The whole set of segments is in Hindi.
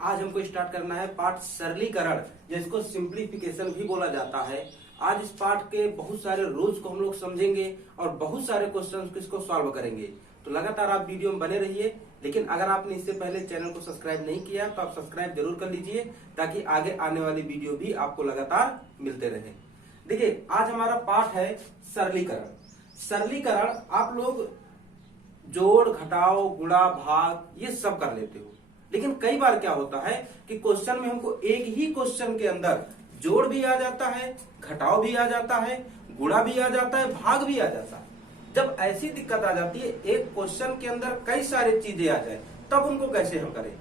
आज हमको स्टार्ट करना है पाठ सरलीकरण, जिसको सिंप्लीफिकेशन भी बोला जाता है। आज इस पाठ के बहुत सारे रूल्स को हम लोग समझेंगे और बहुत सारे क्वेश्चंस को इसको सॉल्व करेंगे। तो लगातार आप वीडियो में बने रहिए। लेकिन अगर आपने इससे पहले चैनल को सब्सक्राइब नहीं किया तो आप सब्सक्राइब जरूर कर लीजिए, ताकि आगे आने वाली वीडियो भी आपको लगातार मिलते रहे। देखिए, आज हमारा पाठ है सरलीकरण। सरलीकरण आप लोग जोड़, घटाओ, गुणा, भाग ये सब कर लेते हो, लेकिन कई बार क्या होता है कि क्वेश्चन में हमको एक ही क्वेश्चन के अंदर जोड़ भी आ जाता है, घटाओ भी आ जाता है, गुणा भी आ जाता है, भाग भी आ जाता है। जब ऐसी दिक्कत आ जाती है, एक क्वेश्चन के अंदर कई सारी चीजें आ जाए, तब उनको कैसे हम करें।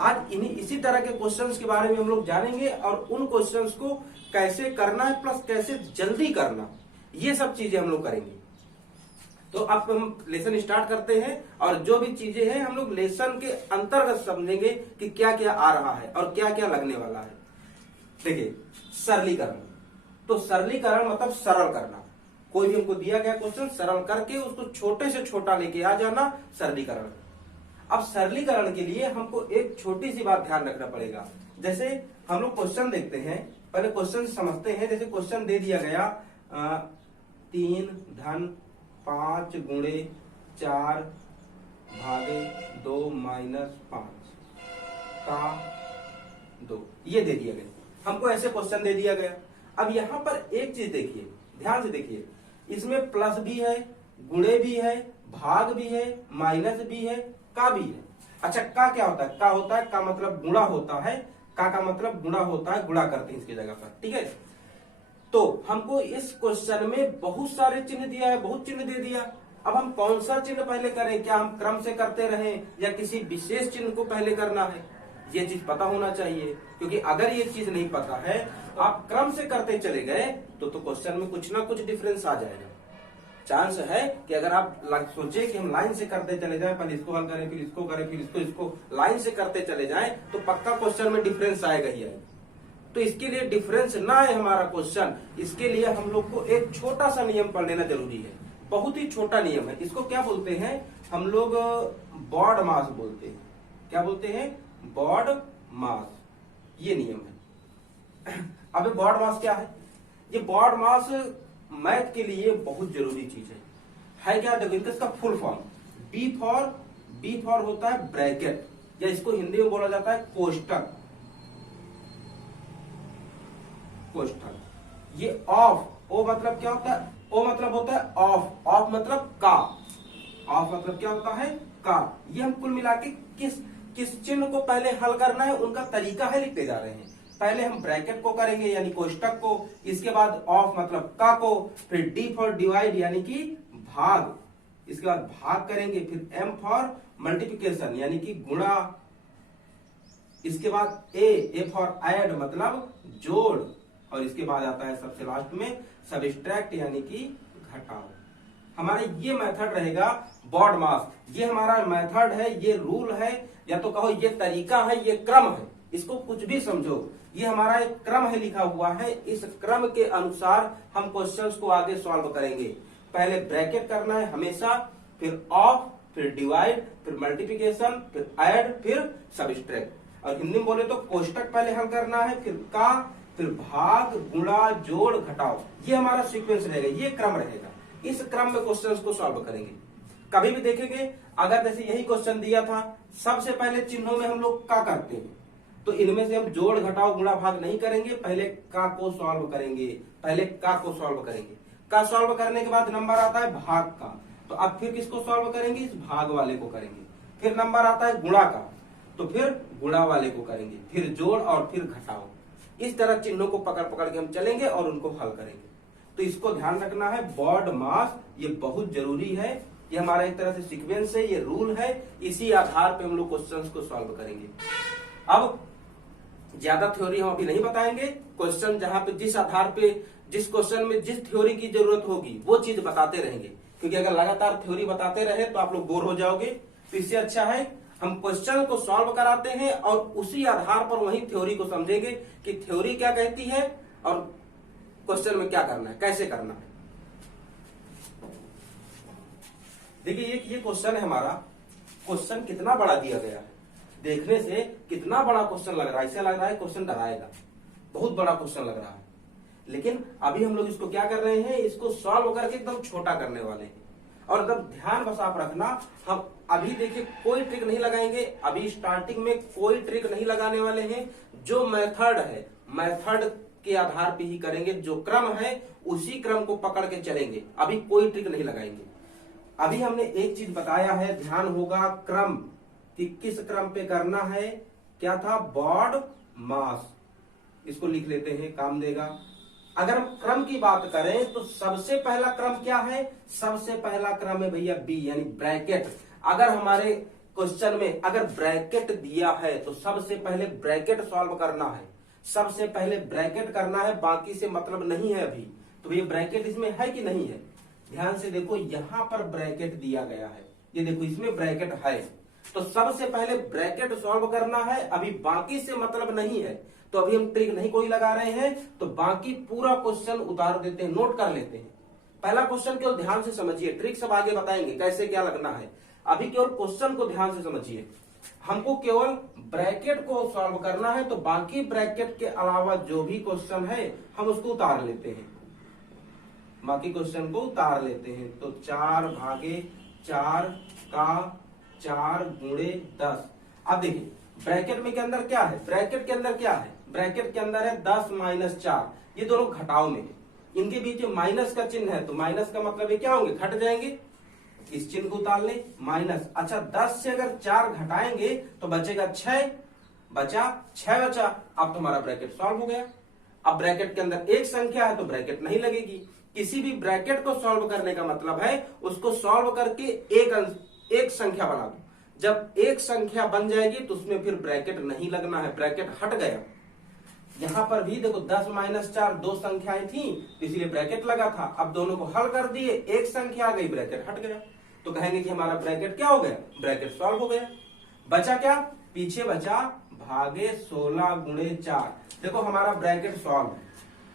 आज इसी तरह के क्वेश्चंस के बारे में हम लोग जानेंगे और उन क्वेश्चंस को कैसे करना है प्लस कैसे जल्दी करना, ये सब चीजें हम लोग करेंगे। तो अब हम लेसन स्टार्ट करते हैं और जो भी चीजें हैं हम लोग लेसन के अंतर्गत समझेंगे कि क्या क्या आ रहा है और क्या क्या लगने वाला है। देखिए, सरलीकरण, तो सरलीकरण मतलब सरल करना। कोई भी हमको दिया गया क्वेश्चन सरल करके उसको छोटे से छोटा लेके आ जाना, सरलीकरण। अब सरलीकरण के लिए हमको एक छोटी सी बात ध्यान रखना पड़ेगा। जैसे हम लोग क्वेश्चन देखते हैं, पहले क्वेश्चन समझते हैं। जैसे क्वेश्चन दे दिया गया 3 धन 5 गुणे 4 भागे 2 माइनस 5 का 2, ये दे दिया गया। हमको ऐसे क्वेश्चन दे दिया गया। अब यहां पर एक चीज देखिए, ध्यान से देखिए, इसमें प्लस भी है, गुणे भी है, भाग भी है, माइनस भी है, का भी है। अच्छा, का क्या होता है? का होता है, का मतलब गुणा होता है, का मतलब गुणा होता है, गुणा करते हैं इसकी जगह पर, ठीक है। तो हमको इस क्वेश्चन में बहुत सारे चिन्ह दिया है, बहुत चिन्ह दे दिया। अब हम कौन सा चिन्ह पहले करें? क्या हम क्रम से करते रहें या किसी विशेष चिन्ह को पहले करना है? ये चीज पता होना चाहिए, क्योंकि अगर ये चीज नहीं पता है, आप क्रम से करते चले गए तो क्वेश्चन में कुछ ना कुछ डिफरेंस आ जाएगा। चांस है कि अगर आप सोचे कि हम लाइन से करते चले जाएं, पहले इसको हल करें, फिर इसको करें, फिर इसको लाइन से करते चले जाएं, तो पक्का क्वेश्चन में डिफरेंस आएगा ही आएगा। तो इसके लिए डिफरेंस ना है हमारा क्वेश्चन, इसके लिए हम लोग को एक छोटा सा नियम पढ़ लेना जरूरी है। बहुत ही छोटा नियम है। इसको क्या बोलते हैं हम लोग? बॉड मास बोलते हैं। क्या बोलते हैं? बॉड मास, ये नियम है। अब बॉड मास क्या है? ये बॉड मास मैथ के लिए बहुत जरूरी चीज है क्या? देखो, इसका फुल फॉर्म बी फॉर होता है ब्रैकेट, या इसको हिंदी में बोला जाता है कोष्टक। कोष्ठक। ये ऑफ, ओ मतलब क्या होता है? ओ मतलब होता है ऑफ, ऑफ मतलब का, ऑफ मतलब क्या होता है? का। ये हम कुल मिला के किस चिन्ह को पहले हल करना है उनका तरीका है, लिखते जा रहे हैं। पहले हम ब्रैकेट को करेंगे यानी कोष्टक को, इसके बाद ऑफ मतलब का को, फिर डी फॉर डिवाइड यानी कि भाग, इसके बाद भाग करेंगे, फिर एम फॉर मल्टीप्लिकेशन यानी कि गुणा, इसके बाद ए फॉर ऐड मतलब जोड़, और इसके बाद आता है सबसे लास्ट में सबट्रैक्ट यानी कि घटाओ। हमारा ये मेथड रहेगा बॉड मास। ये हमारा मेथड है, ये रूल है, या तो कहो ये तरीका है, ये क्रम है, इसको कुछ भी समझो। ये हमारा एक क्रम है, लिखा हुआ है। इस क्रम के अनुसार हम क्वेश्चंस को आगे सॉल्व करेंगे। पहले ब्रैकेट करना है हमेशा, फिर ऑफ, फिर डिवाइड, फिर मल्टीप्लिकेशन, फिर ऐड, फिर सबट्रैक्ट। और हिंदी में बोले तो कोष्टक पहले हल करना है, फिर का, फिर भाग, गुणा, जोड़, घटाओ। ये हमारा सीक्वेंस रहेगा, ये क्रम रहेगा। इस क्रम में क्वेश्चंस को सॉल्व करेंगे। कभी भी देखेंगे, अगर जैसे यही क्वेश्चन दिया था, सबसे पहले चिन्हों में हम लोग का करते हैं, तो इनमें से हम जोड़, घटाओ, गुणा, भाग नहीं करेंगे, पहले का को सॉल्व करेंगे। पहले का को सॉल्व करेंगे। का सॉल्व करने के बाद नंबर आता है भाग का, तो अब फिर किसको सॉल्व करेंगे? इस भाग वाले को करेंगे। फिर नंबर आता है गुणा का, तो फिर गुणा वाले को करेंगे, फिर जोड़ और फिर घटाओ। इस तरह चिन्हों को पकड़ पकड़ के हम चलेंगे और उनको हल करेंगे। तो इसको ध्यान रखना है, बॉड मास ये बहुत जरूरी है। ये हमारा एक तरह से सीक्वेंस है, ये रूल है। इसी आधार पे हम लोग क्वेश्चंस को सॉल्व करेंगे। अब ज्यादा थ्योरी हम अभी नहीं बताएंगे। क्वेश्चन जहां पे जिस आधार पे, जिस क्वेश्चन में जिस थ्योरी की जरूरत होगी वो चीज बताते रहेंगे, क्योंकि अगर लगातार थ्योरी बताते रहे तो आप लोग बोर हो जाओगे। तो इससे अच्छा है हम क्वेश्चन को सॉल्व कराते हैं और उसी आधार पर वही थ्योरी को समझेंगे कि थ्योरी क्या कहती है और क्वेश्चन में क्या करना है, कैसे करना है। देखिए, ये क्वेश्चन है हमारा। क्वेश्चन कितना बड़ा दिया गया है, देखने से कितना बड़ा क्वेश्चन लग रहा है, ऐसा लग रहा है क्वेश्चन डराएगा, बहुत बड़ा क्वेश्चन लग रहा है। लेकिन अभी हम लोग इसको क्या कर रहे हैं, इसको सॉल्व करके एकदम छोटा करने वाले हैं। और एकदम ध्यान बस आप रखना, हम अभी देखिए कोई ट्रिक नहीं लगाएंगे, अभी स्टार्टिंग में कोई ट्रिक नहीं लगाने वाले हैं। जो मेथड है, मेथड के आधार पे ही करेंगे, जो क्रम है उसी क्रम को पकड़ के चलेंगे, अभी कोई ट्रिक नहीं लगाएंगे। अभी हमने एक चीज बताया है, ध्यान होगा क्रम कि किस क्रम पे करना है। क्या था, बॉड मास, इसको लिख लेते हैं, काम देगा। अगर हम क्रम की बात करें तो सबसे पहला क्रम क्या है, सबसे पहला क्रम है भैया बी यानी ब्रैकेट। अगर हमारे क्वेश्चन में अगर ब्रैकेट दिया है तो सबसे पहले ब्रैकेट सॉल्व करना है, सबसे पहले ब्रैकेट करना है, बाकी से मतलब नहीं है अभी। तो भैया ब्रैकेट इसमें है कि नहीं है, ध्यान से देखो, यहां पर ब्रैकेट दिया गया है, ये देखो इसमें ब्रैकेट है, तो सबसे पहले ब्रैकेट सॉल्व करना है, अभी बाकी से मतलब नहीं है। तो अभी हम ट्रिक नहीं कोई लगा रहे हैं, तो बाकी पूरा क्वेश्चन उतार देते हैं, नोट कर लेते हैं। पहला क्वेश्चन केवल ध्यान से समझिए, ट्रिक सब आगे बताएंगे कैसे क्या लगना है, अभी केवल क्वेश्चन को ध्यान से समझिए। हमको केवल ब्रैकेट को सॉल्व करना है, तो बाकी ब्रैकेट के अलावा जो भी क्वेश्चन है हम उसको उतार लेते हैं, बाकी क्वेश्चन को उतार लेते हैं। तो 4/4 का 4 गुणे 10। अब देखिए ब्रैकेट में के अंदर क्या है, ब्रैकेट के अंदर क्या है, ब्रैकेट के अंदर है 10 - 4, ये दोनों घटाव में है, इनके बीच में माइनस का चिन्ह है, तो माइनस का मतलब ये क्या होंगे, घट जाएंगे, इस चिन्ह को उतार ले माइनस। अच्छा 10 से अगर 4 घटाएंगे तो बचेगा 6, बचा 6 बचा, अब तुम्हारा ब्रैकेट सॉल्व हो गया। अब ब्रैकेट के अंदर एक संख्या है तो ब्रैकेट नहीं लगेगी। किसी भी ब्रैकेट को सॉल्व करने का मतलब है उसको सॉल्व करके एक संख्या बना दो, जब एक संख्या बन जाएगी तो उसमें फिर ब्रैकेट नहीं लगना है, ब्रैकेट हट गया। यहां पर भी देखो 10 - 4 दो संख्याएं थी, इसलिए ब्रैकेट लगा था, अब दोनों को हल कर दिए, एक संख्या आ गई, ब्रैकेट हट गया, तो कहेंगे कि हमारा ब्रैकेट क्या हो गया, ब्रैकेट सॉल्व हो गया। बचा क्या, पीछे बचा भागे 16 गुणे 4। देखो हमारा ब्रैकेट सॉल्व,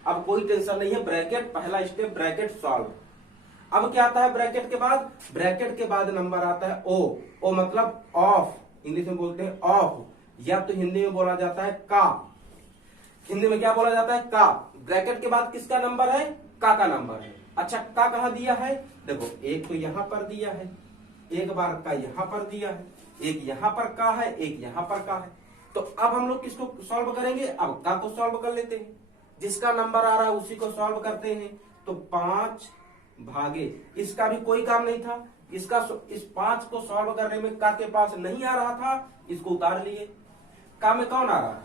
अब कोई टेंशन नहीं है, ब्रैकेट पहला स्टेप ब्रैकेट सॉल्व। अब क्या आता है ब्रैकेट के बाद, ब्रैकेट के बाद नंबर आता है ओ मतलब ऑफ, इंग्लिश में बोलते हैं ऑफ, या तो हिंदी में बोला जाता है का, हिंदी में क्या बोला जाता है का। ब्रैकेट के बाद किसका नंबर है, का नंबर है। अच्छा का कहां दिया है, देखो एक तो यहां पर दिया है, एक बार का यहां पर दिया है, एक यहां पर का है, एक यहां पर का है। तो अब हम लोग किसको सॉल्व करेंगे, अब का को सॉल्व कर लेते हैं, जिसका नंबर आ रहा है उसी को सॉल्व करते हैं। तो 5 भागे, इसका भी कोई काम नहीं था, इसका इस 5 को सॉल्व करने में का के पास नहीं आ रहा था, इसको उतार लिए। का में कौन आ रहा है,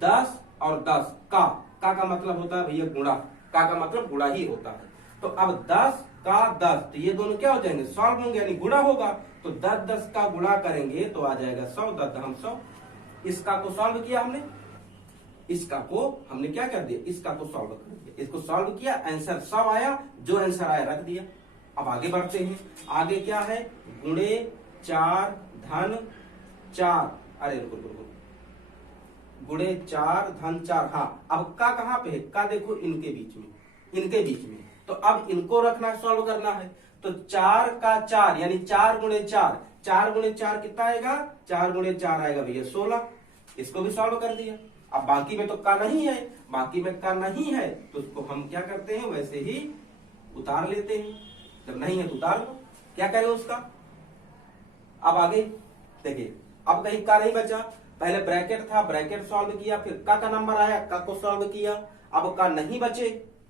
10 और 10, का मतलब होता है भैया गुणा, का मतलब गुणा ही होता है। तो अब 10 का 10, तो ये दोनों क्या हो जाएंगे, सॉल्व होंगे यानी गुणा होगा, तो 10 का गुणा करेंगे तो आ जाएगा 100, 10 100। इसका को सॉल्व किया हमने, इसका को हमने क्या कर दिया, इसका को सॉल्व कर दिया, इसको सॉल्व किया, आंसर 100 आया, जो आंसर आया रख दिया। अब आगे बढ़ते हैं, आगे क्या है, गुणे 4 धन 4, अरे रुको, गुणे 4 धन 4, हाँ अब का कहां पे है, का देखो इनके बीच में, तो अब इनको रखना, सॉल्व करना है। तो 4 का 4 यानी 4 गुणे 4, 4 गुणे 4 कितना आएगा, 4 गुणे 4 आएगा भैया 16, इसको भी सॉल्व कर दिया। अब बाकी में तो का नहीं है, बाकी में का नहीं है तो उसको हम क्या करते हैं, वैसे ही उतार लेते हैं, जब नहीं है तो उतार लो, क्या करें उसका। अब आगे देखिए, अब कहीं का नहीं बचा, पहले ब्रैकेट था, ब्रैकेट सॉल्व किया, फिर का नंबर आया, का को सॉल्व किया, अब का नहीं बचे,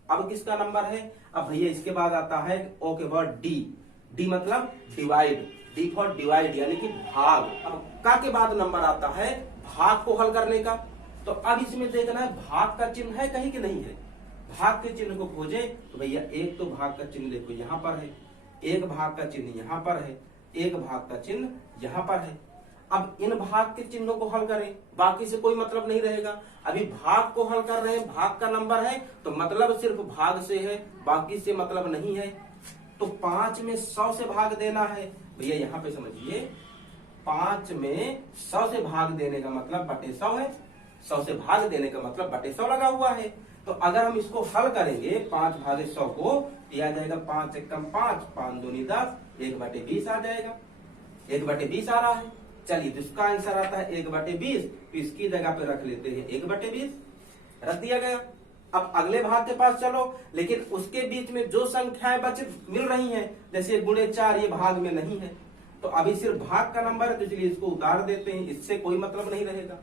अब किसका नंबर है, अब भैया इसके बाद आता है ओ के बाद डी मतलब डिवाइड, डी फॉर डिवाइड यानी कि भाग। अब का के बाद नंबर आता है भाग को हल करने का, तो अब इसमें देखना है भाग का चिन्ह है कहीं कि नहीं है, भाग के चिन्ह को खोजे तो भैया एक तो भाग का चिन्ह देखो यहाँ पर है, एक भाग का चिन्ह यहाँ पर है, एक भाग का चिन्ह यहाँ पर है। अब इन भाग के चिन्हों को हल करें, बाकी से कोई मतलब नहीं रहेगा। अभी भाग को हल कर रहे हैं, भाग का नंबर है तो मतलब सिर्फ भाग से है, बाकी से मतलब नहीं है। तो 5 में 100 से भाग देना है, भैया यहाँ पे समझिए 5 में 100 से भाग देने का मतलब बटे 100 है, 100 से भाग देने का मतलब बटे 100 लगा हुआ है। तो अगर हम इसको हल करेंगे 5 भागे 100 को, यह आ जाएगा 5 एकम 5, 5 दूनी 10, 1/20 आ जाएगा, 1/20 आ रहा है। चलिए तो इसका आंसर आता है 1/20, तो इसकी जगह पे रख लेते हैं 1/20, रख दिया गया। अब अगले भाग के पास चलो, लेकिन उसके बीच में जो संख्याएं बच मिल रही हैं, जैसे गुणे 4 ये भाग में नहीं है, तो अभी सिर्फ भाग का नंबर है, तो इसलिए इसको उतार देते हैं, इससे कोई मतलब नहीं रहेगा।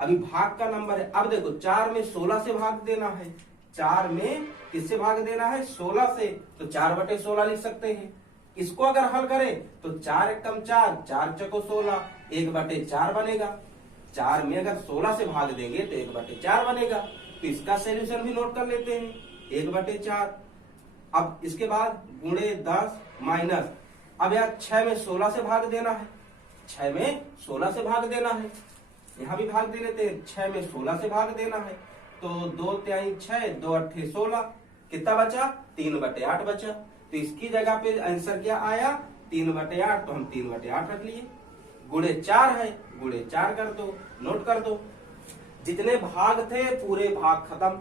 अभी भाग का नंबर है। अब देखो 4 में 16 से भाग देना है, 4 में किससे भाग देना है? 16 से, तो 4/16 लिख सकते हैं। इसको अगर हल करें तो 4 एकम 4, 4 चको 16, 1/4 बनेगा। 4 में अगर 16 से भाग देंगे तो 1/4 बनेगा। तो इसका सोल्यूशन भी नोट कर लेते हैं, 1/4। अब इसके बाद गुणे 10 माइनस, अब यार 6 में 16 से भाग देना है, 6 में 16 से भाग देना है, यहां भी भाग दे लेते हैं, 6 में 16 से भाग देना है, तो 2 तिहाई 6, 2 अट्ठे 16, कितना बचा? 3/8 बचा। तो इसकी जगह पे आंसर क्या आया? 3/8, तो हम 3/8 रख लिए। गुणे 4 है, गुणे 4 कर दो, नोट कर दो। जितने भाग थे पूरे भाग खत्म,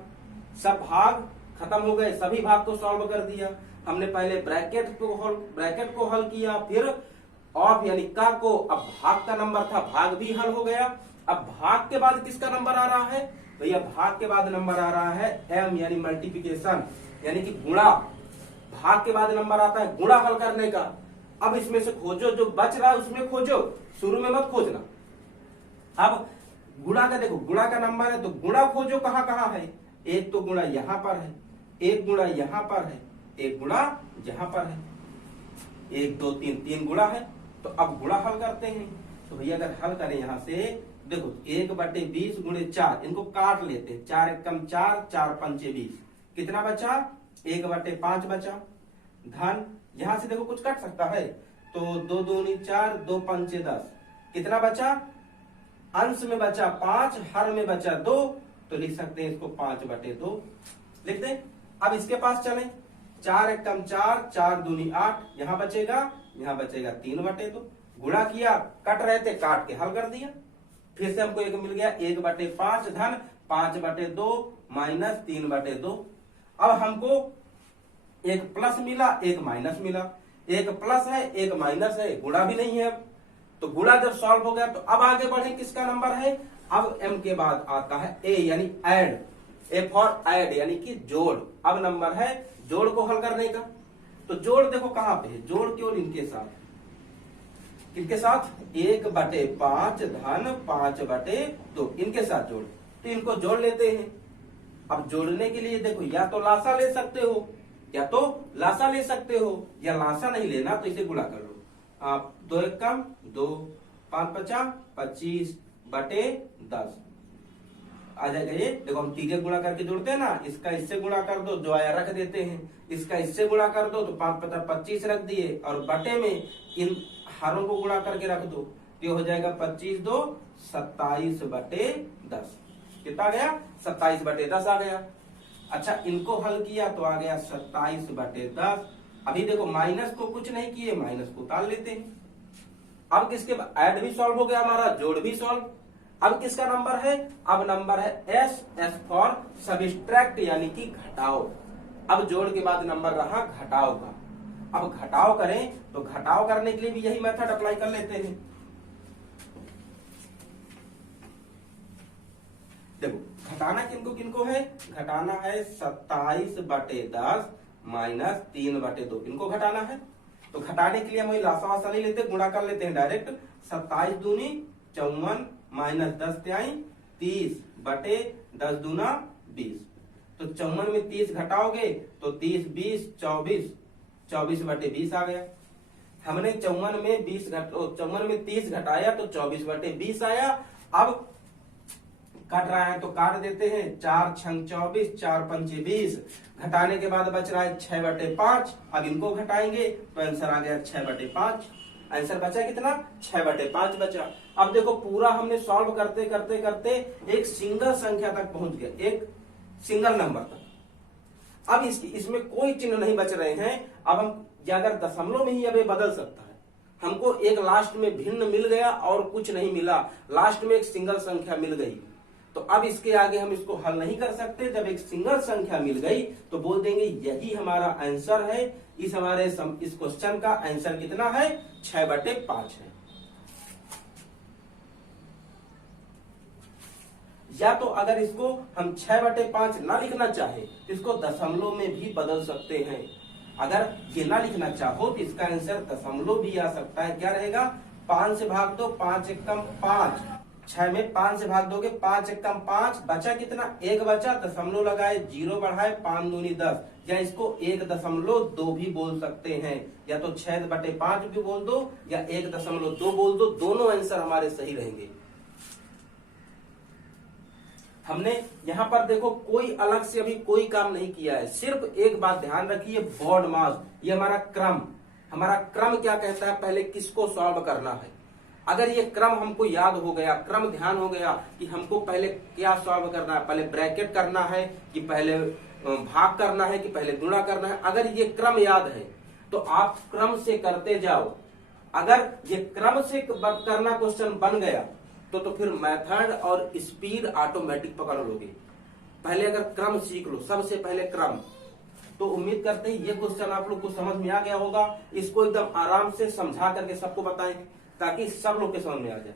सब भाग खत्म हो गए, सभी भाग को सॉल्व कर दिया हमने। पहले ब्रैकेट को हल किया, फिर ऑफ यानी का को, अब भाग का नंबर था, भाग भी हल हो गया। अब भाग के बाद किसका नंबर आ रहा है भैया? भाग के बाद नंबर आ रहा है m यानी मल्टीप्लिकेशन, यानी कि गुणा। भाग के बाद नंबर आता है गुणा हल करने का। अब इसमें से खोजो, जो बच रहा है उसमें खोजो, शुरू में मत खोजना। अब गुणा का देखो, गुणा का नंबर है तो गुणा खोजो कहां कहां है। एक तो गुणा यहां पर है, एक गुणा यहां पर है, एक गुणा यहां पर है, 1 2 3, 3 गुणा है। तो अब गुणा हल करते हैं। तो भैया अगर हल करें यहां से, देखो 1/20 गुणे 4, इनको काट लेते हैं, 4 एकम 4, 4 पंचे 20, कितना बचा? 1/5 बचा। धन यहां से देखो कुछ कट सकता है, तो 2 दूनी 4, 2 पंचे 10, कितना बचा? अंश में बचा 5, हर में बचा 2, तो लिख सकते हैं इसको 5/2 लिख दें। अब इसके पास चलें, 4 एकम 4, 4 दूनी 8, यहां बचेगा 3/2। गुणा किया, कट रहे थे, काट के हल कर दिया। फिर से हमको एक मिल गया 1/5 धन 5/2 माइनस 3/2। अब हमको एक प्लस मिला, एक माइनस मिला, एक प्लस है एक माइनस है, गुणा भी नहीं है। अब तो गुणा जब सॉल्व हो गया तो अब आगे बढ़े, किसका नंबर है? अब m के बाद आता है a यानी ऐड, ए फॉर ऐड यानी कि जोड़। अब नंबर है जोड़ को हल करने का। तो जोड़ देखो कहां पे है, जोड़ केवल इनके साथ, किनके साथ? 1/5 धन 5/2, इनके साथ जोड़। तो इनको जोड़ लेते हैं। अब जोड़ने के लिए देखो, या तो लासा ले सकते हो, या तो लासा ले सकते हो, या लासा नहीं लेना तो इसे गुणा कर लो। आप 2 एकम 2, 5 50, 25/10 आ जाएगा। ये देखो हम तीगे गुणा करके जोड़ते हैं ना, इसका इससे गुणा कर दो, जो आया रख देते हैं, इसका इससे गुणा कर दो, तो 5 50 25 रख दिए, और बटे में इन हारों को गुणा करके रख दो, तो ये हो जाएगा 25 2 27/10। कितना आ गया? 27/10 आ गया। अच्छा, इनको हल किया तो आ गया 27/10। अभी देखो माइनस को कुछ नहीं किए, माइनस को उतार लेते हैं। अब किसके ऐड भी सॉल्व हो गया हमारा, जोड़ भी सॉल्व। अब किसका नंबर है? अब नंबर है एस, एस फॉर सबट्रैक्ट यानी कि घटाओ। अब जोड़ के बाद नंबर रहा घटाओ का। अब घटाओ करें तो घटाओ करने के लिए भी यही मेथड अप्लाई कर लेते हैं। देखो घटाना किनको किनको है? घटाना है 27/10 माइनस 3/2, इनको घटाना है। तो घटाने के लिए हम लासा वासा नहीं लेते, गुणा कर लेते हैं डायरेक्ट। 27 दूनी 54 माइनस 10 तिहाई 30/10 दूना 20। तो 54 में 30 घटाओगे तो 30 20 24, 24/20 आ गया। हमने 54 में 30 घटाया तो 24/20 आया। अब काट रहा है तो काट देते हैं, 4 छंग 24, 4 पंचे 20, घटाने के बाद बच रहा है 6/5। अब इनको घटाएंगे तो आंसर आ गया 6/5। आंसर बचा कितना? 6/5 बचा। अब देखो पूरा हमने सॉल्व करते करते करते एक सिंगल संख्या तक पहुंच गए, एक सिंगल नंबर तक। अब इसमें कोई चिन्ह नहीं बच रहे हैं। अब हम अगर दशमलव में ही अब ये बदल सकता है, हमको एक लास्ट में भिन्न मिल गया और कुछ नहीं मिला, लास्ट में एक सिंगल संख्या मिल गई, तो अब इसके आगे हम इसको हल नहीं कर सकते। जब एक सिंगल संख्या मिल गई तो बोल देंगे यही हमारा आंसर है। इस क्वेश्चन का आंसर कितना है? 6/5 है। या तो अगर इसको हम 6/5 ना लिखना चाहे तो इसको दशमलव में भी बदल सकते हैं। अगर ये ना लिखना चाहो तो इसका आंसर दशमलव भी आ सकता है। क्या रहेगा? 5 से भाग दो, 5 एकम 5, 6 में 5 से भाग दोगे 5 एकम 5, बचा कितना? 1 बचा, दशमलव लगाए, 0 बढ़ाए, 5 दूनी 10, या इसको 1.2 भी बोल सकते हैं, या तो 6/5 भी बोल दो या 1.2 बोल दो, दोनों आंसर हमारे सही रहेंगे। हमने यहाँ पर देखो कोई अलग से अभी कोई काम नहीं किया है, सिर्फ एक बात ध्यान रखिए, बॉड मास, ये हमारा क्रम क्या कहता है, पहले किसको सॉल्व करना है। अगर ये क्रम हमको याद हो गया, क्रम ध्यान हो गया कि हमको पहले क्या सॉल्व करना है, पहले ब्रैकेट करना है कि पहले भाग करना है कि पहले गुणा करना है, अगर ये क्रम याद है तो आप क्रम से करते जाओ। अगर ये क्रम से करना क्वेश्चन बन गया तो फिर मेथड और स्पीड ऑटोमेटिक पकड़ लोगे। पहले अगर क्रम सीख लो, सबसे पहले क्रम, तो उम्मीद करते हैं ये क्वेश्चन आप लोग को समझ में आ गया होगा। इसको एकदम आराम से समझा करके सबको बताएं ताकि सब लोग के समझ में आ जाए।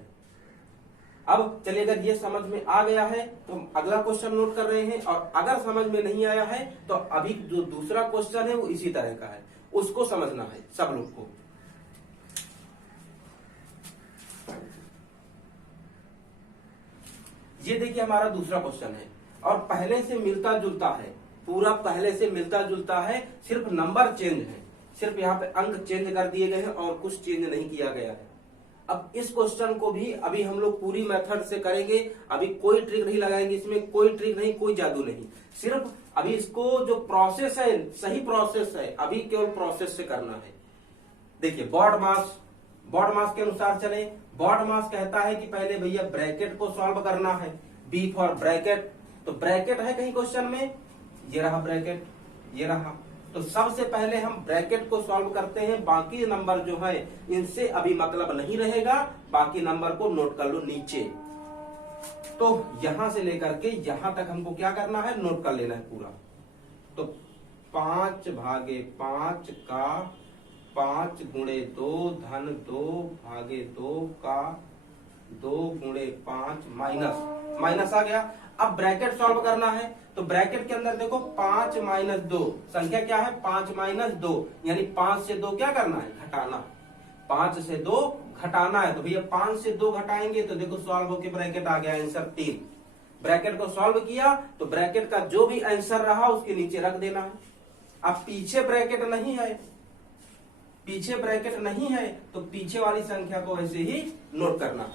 अब चलिए, अगर ये समझ में आ गया है तो हम अगला क्वेश्चन नोट कर रहे हैं, और अगर समझ में नहीं आया है तो अभी जो दूसरा क्वेश्चन है वो इसी तरह का है, उसको समझना है सब लोग को। ये देखिए हमारा दूसरा क्वेश्चन है और पहले से मिलता जुलता है, पूरा पहले से मिलता जुलता है, सिर्फ नंबर चेंज है, सिर्फ यहाँ पे अंक चेंज कर दिए गए हैं और कुछ चेंज नहीं किया गया है। अब इस क्वेश्चन को भी अभी हम लोग पूरी मेथड से करेंगे, अभी कोई ट्रिक नहीं लगाएंगे, इसमें कोई ट्रिक नहीं, कोई जादू नहीं, सिर्फ अभी इसको जो प्रोसेस है, सही प्रोसेस है, अभी केवल प्रोसेस से करना है। देखिए बॉड मास के अनुसार चले। बॉड मास कहता है कि पहले भैया ब्रैकेट को सॉल्व करना है, बी फॉर ब्रैकेट, तो ब्रैकेट है कहीं क्वेश्चन में, ये रहा ब्रैकेट, ये रहा, तो सबसे पहले हम ब्रैकेट को सॉल्व करते हैं, बाकी नंबर जो है इनसे अभी मतलब नहीं रहेगा, बाकी नंबर को नोट कर लो नीचे। तो यहां से लेकर के यहां तक हमको क्या करना है, नोट कर लेना है पूरा। तो 5/5 का 5 गुणे 2 धन 2 भागे 2 का 2 गुणे 5 माइनस आ गया। अब ब्रैकेट सॉल्व करना है तो ब्रैकेट के अंदर देखो 5 माइनस 2, संख्या क्या है 5 माइनस 2, यानी 5 से 2 क्या करना है, घटाना, 5 से 2 घटाना है। तो भैया 5 से 2 घटाएंगे तो देखो सॉल्व होके ब्रैकेट आ गया आंसर 3। ब्रैकेट को सॉल्व किया तो ब्रैकेट का जो भी आंसर रहा उसके नीचे रख देना है। अब पीछे ब्रैकेट नहीं है तो पीछे वाली संख्या को ऐसे ही नोट करना।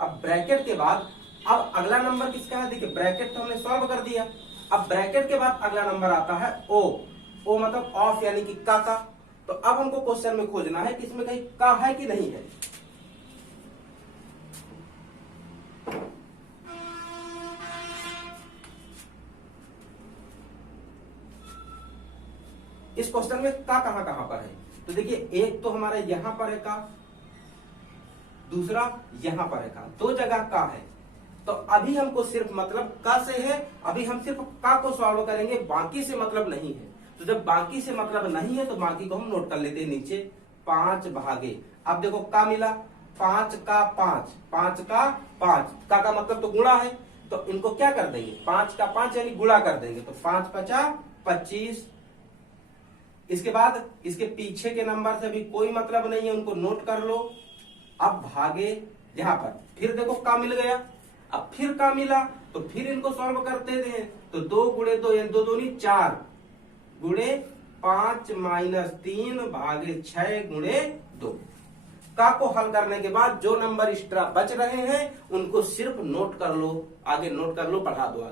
अब ब्रैकेट के बाद अब अगला नंबर किसका है, देखिए ब्रैकेट तो हमने सॉल्व कर दिया, अब ब्रैकेट के बाद अगला नंबर आता है ओ मतलब ऑफ यानी कि का। तो अब हमको क्वेश्चन में खोजना है कि इसमें कहीं का है कि नहीं है। इस क्वेश्चन में का कहां पर है, तो देखिए एक तो हमारा यहां पर है का, दूसरा यहां पर है का, दो जगह का है। तो अभी हमको सिर्फ मतलब का से है, अभी हम सिर्फ का को सॉल्व करेंगे, बाकी से मतलब नहीं है। तो जब बाकी से मतलब नहीं है तो बाकी को हम नोट कर लेते हैं नीचे, 5 भागे, अब देखो का मिला, 5 का 5 का मतलब तो गुणा है, तो इनको क्या कर देंगे, 5 का 5 यानी गुणा कर देंगे, तो 5 5 25। इसके बाद इसके पीछे के नंबर से भी कोई मतलब नहीं है, उनको नोट कर लो। अब भागे यहां पर, फिर देखो का मिल गया, अब फिर का मिला तो फिर इनको सॉल्व करते हैं, तो 2 गुणे 2 यानी 2 दूनी 4 गुणे 5 माइनस 3 भागे 6 गुणे 2। का को हल करने के बाद जो नंबर एक्स्ट्रा बच रहे हैं उनको सिर्फ नोट कर लो, आगे नोट कर लो, बढ़ा दो,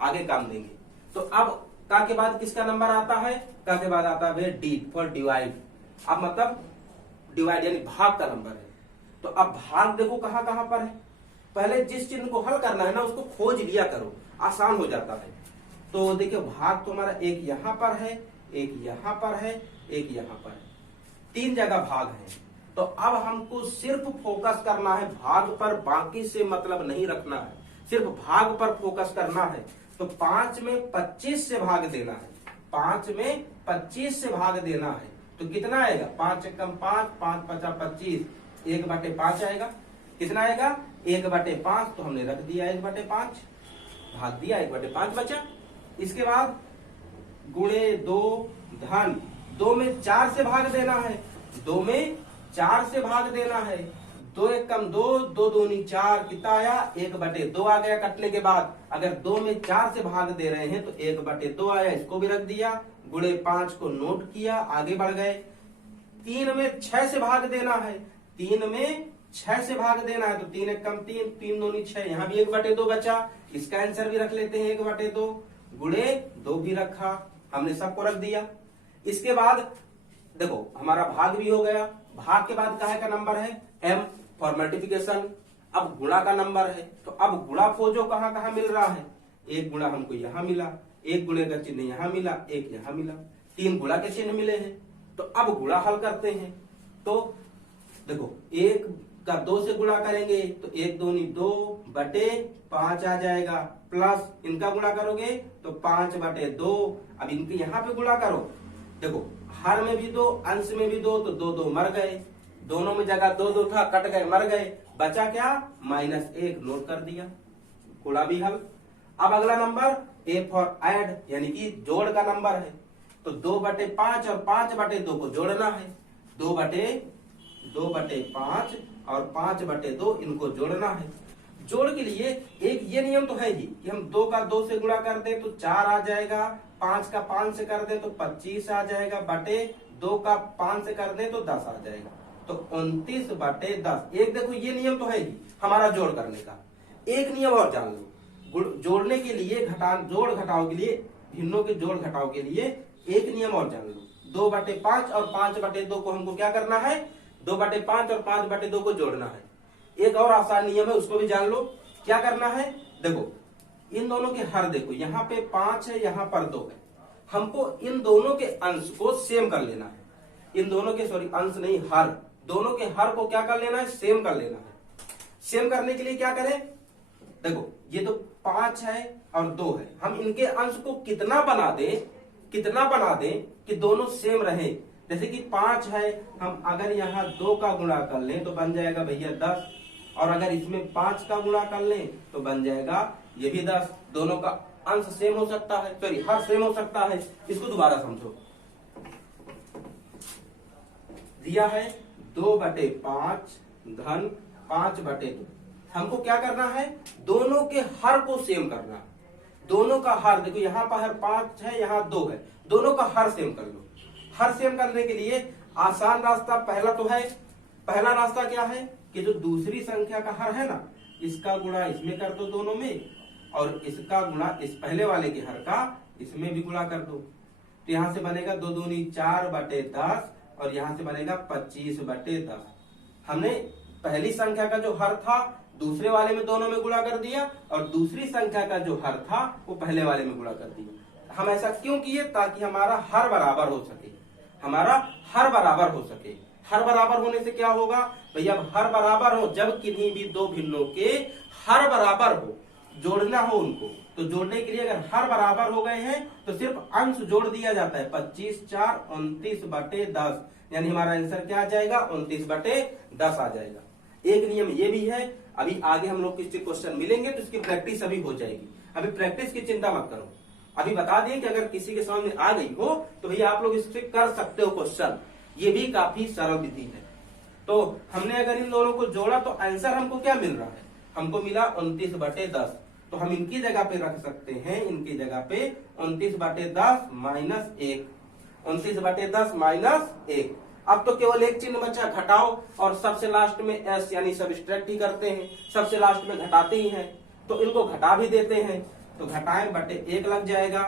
आगे काम देंगे। तो अब का के बाद किसका नंबर आता है, का के बाद आता है डी फॉर डिवाइड। अब मतलब डिवाइड यानी भाग का नंबर है। तो अब भाग देखो कहां कहां पर है, पहले जिस चिन्ह को हल करना है ना उसको खोज लिया करो, आसान हो जाता है। तो देखिए भाग तो हमारा एक यहां पर है, एक यहां पर है, एक यहां पर है, 3 जगह भाग है। तो अब हमको सिर्फ फोकस करना है भाग पर, बाकी से मतलब नहीं रखना है, सिर्फ भाग पर फोकस करना है। तो 5 में 25 से भाग देना है, 5 में 25 से भाग देना है, तो कितना आएगा, 5 एकम 5, 5 5 25, 1/5 आएगा। कितना आएगा, 1/5, तो हमने रख दिया 1/5। भाग दिया, 1/5 बचा। इसके बाद गुणे 2 धन 2 में 4 से भाग देना है, 2 में 4 से भाग देना है। 2 एक कम 2, 2 दूनी 4, कितना आया 1/2 आ गया कटने के बाद। अगर 2 में 4 से भाग दे रहे हैं तो 1/2 आया, इसको भी रख दिया। गुणे 5 को नोट किया, आगे बढ़ गए। 3 में 6 से भाग देना है, 3 में 6 से भाग देना है तो 3 एक कम 3, 3 दूनी 6, यहाँ भी 1/2 बचा। इसका आंसर भी रख लेते हैं 1/2। गुणे 2 भी रखा, हमने सबको रख दिया। इसके बाद देखो हमारा भाग भी हो गया। भाग के बाद काहे का नंबर है m फॉर मल्टीप्लिकेशन। अब गुणा का नंबर है, तो अब गुणा खोजो कहाँ कहाँ मिल रहा है। एक गुणा हमको यहाँ मिला, एक गुणे का चिन्ह यहाँ मिला, एक यहाँ मिला, 3 गुणा के चिन्ह मिले हैं। तो अब गुणा हल करते हैं। तो देखो 1 का 2 से गुणा करेंगे तो 1 दूनी 2/5 आ जाएगा, प्लस इनका गुणा करोगे तो 5/2। अब इनके यहाँ पे गुणा करो, देखो हर में भी 2, अंश में भी 2, तो 2 2 मर गए, दोनों में जगह 2 2 था, कट गए, मर गए, बचा क्या -1, नोट कर दिया, गुणा भी हल। अब अगला नंबर ए फॉर ऐड, यानी कि जोड़ का नंबर है। तो 2/5 और 5/2 को जोड़ना है, 2/5 और 5/2 इनको जोड़ना है। जोड़ के लिए एक ये नियम तो है ही कि हम 2 का 2 से गुणा कर दे तो 4 आ जाएगा, 5 का 5 से कर दे तो 25 आ जाएगा, बटे 2 का 5 से कर दे तो 10 आ जाएगा, तो 29/10। एक देखो ये नियम तो है ही हमारा जोड़ करने का। एक नियम और जान लो, जोड़ने के लिए जोड़ घटाव के लिए, भिन्नों के जोड़ घटाव के लिए एक नियम और जान लो। 2/5 और 5/2 को हमको क्या करना है, 2/5 और 5/2 को जोड़ना है। एक और आसान नियम है, उसको भी जान लो। क्या करना है, देखो इन दोनों के हर देखो, यहाँ पे 5 है, यहाँ पर 2 है। हमको इन दोनों के अंश को सेम कर लेना है। इन दोनों के अंश नहीं, हर, दोनों के हर को क्या कर लेना है, सेम कर लेना है। सेम करने के लिए क्या करें, देखो ये तो 5 है और 2 है, हम इनके अंश को कितना बना दें कि दोनों सेम रहे। जैसे कि 5 है, हम अगर यहाँ 2 का गुणा कर लें तो बन जाएगा भैया 10, और अगर इसमें 5 का गुणा कर लें तो बन जाएगा ये भी 10। दोनों का अंश सेम हो सकता है, सॉरी हर सेम हो सकता है। इसको दोबारा समझो, दिया है 2/5 धन 5/2। हमको क्या करना है, दोनों के हर को सेम करना है। दोनों का हर देखो, यहाँ पर 5 है, यहाँ 2 है, दोनों का हर सेम कर लो। हर सेम करने के लिए आसान रास्ता पहला तो है, पहला रास्ता क्या है कि जो दूसरी संख्या का हर है ना, इसका गुणा इसमें कर दो दोनों में, और इसका गुणा इस पहले वाले के हर का इसमें भी गुणा कर दो। तो यहाँ से बनेगा 2 दूनी 4/10 और यहाँ से बनेगा 25/10। हमने पहली संख्या का जो हर था दूसरे वाले में दोनों में गुणा कर दिया, और दूसरी संख्या का जो हर था वो पहले वाले में गुणा कर दिया। हम ऐसा क्यों किए, ताकि हमारा हर बराबर हो सके, हमारा हर बराबर हो सके। हर बराबर होने से क्या होगा भैया, हर बराबर हो जब किन्हीं भी दो भिन्नों के हर बराबर हो, जोड़ना हो उनको, तो जोड़ने के लिए अगर हर बराबर हो गए हैं तो सिर्फ अंश जोड़ दिया जाता है। 25 4 29/10, यानी हमारा आंसर क्या आ जाएगा, 29/10 आ जाएगा। एक नियम ये भी है। अभी आगे हम लोग किसी क्वेश्चन मिलेंगे तो इसकी प्रैक्टिस अभी हो जाएगी। अभी प्रैक्टिस की चिंता मत करो, अभी बता दिए कि अगर किसी के समझ में आ गई हो तो भैया आप लोग इससे कर सकते हो क्वेश्चन। ये भी काफी सरल विधि है। तो हमने अगर इन दोनों को जोड़ा तो आंसर हमको क्या मिल रहा है, हमको मिला 29/10। तो हम इनकी जगह पे रख सकते हैं, इनकी जगह पे 29/10 -1, 29/10 -1। अब तो केवल एक चिन्ह बचा, घटाओ, और सबसे लास्ट में एस यानी सब्ट्रैक्ट ही करते हैं, सबसे लास्ट में घटाते ही हैं, तो इनको घटा भी देते हैं। तो घटाएं बटे 1 लग जाएगा।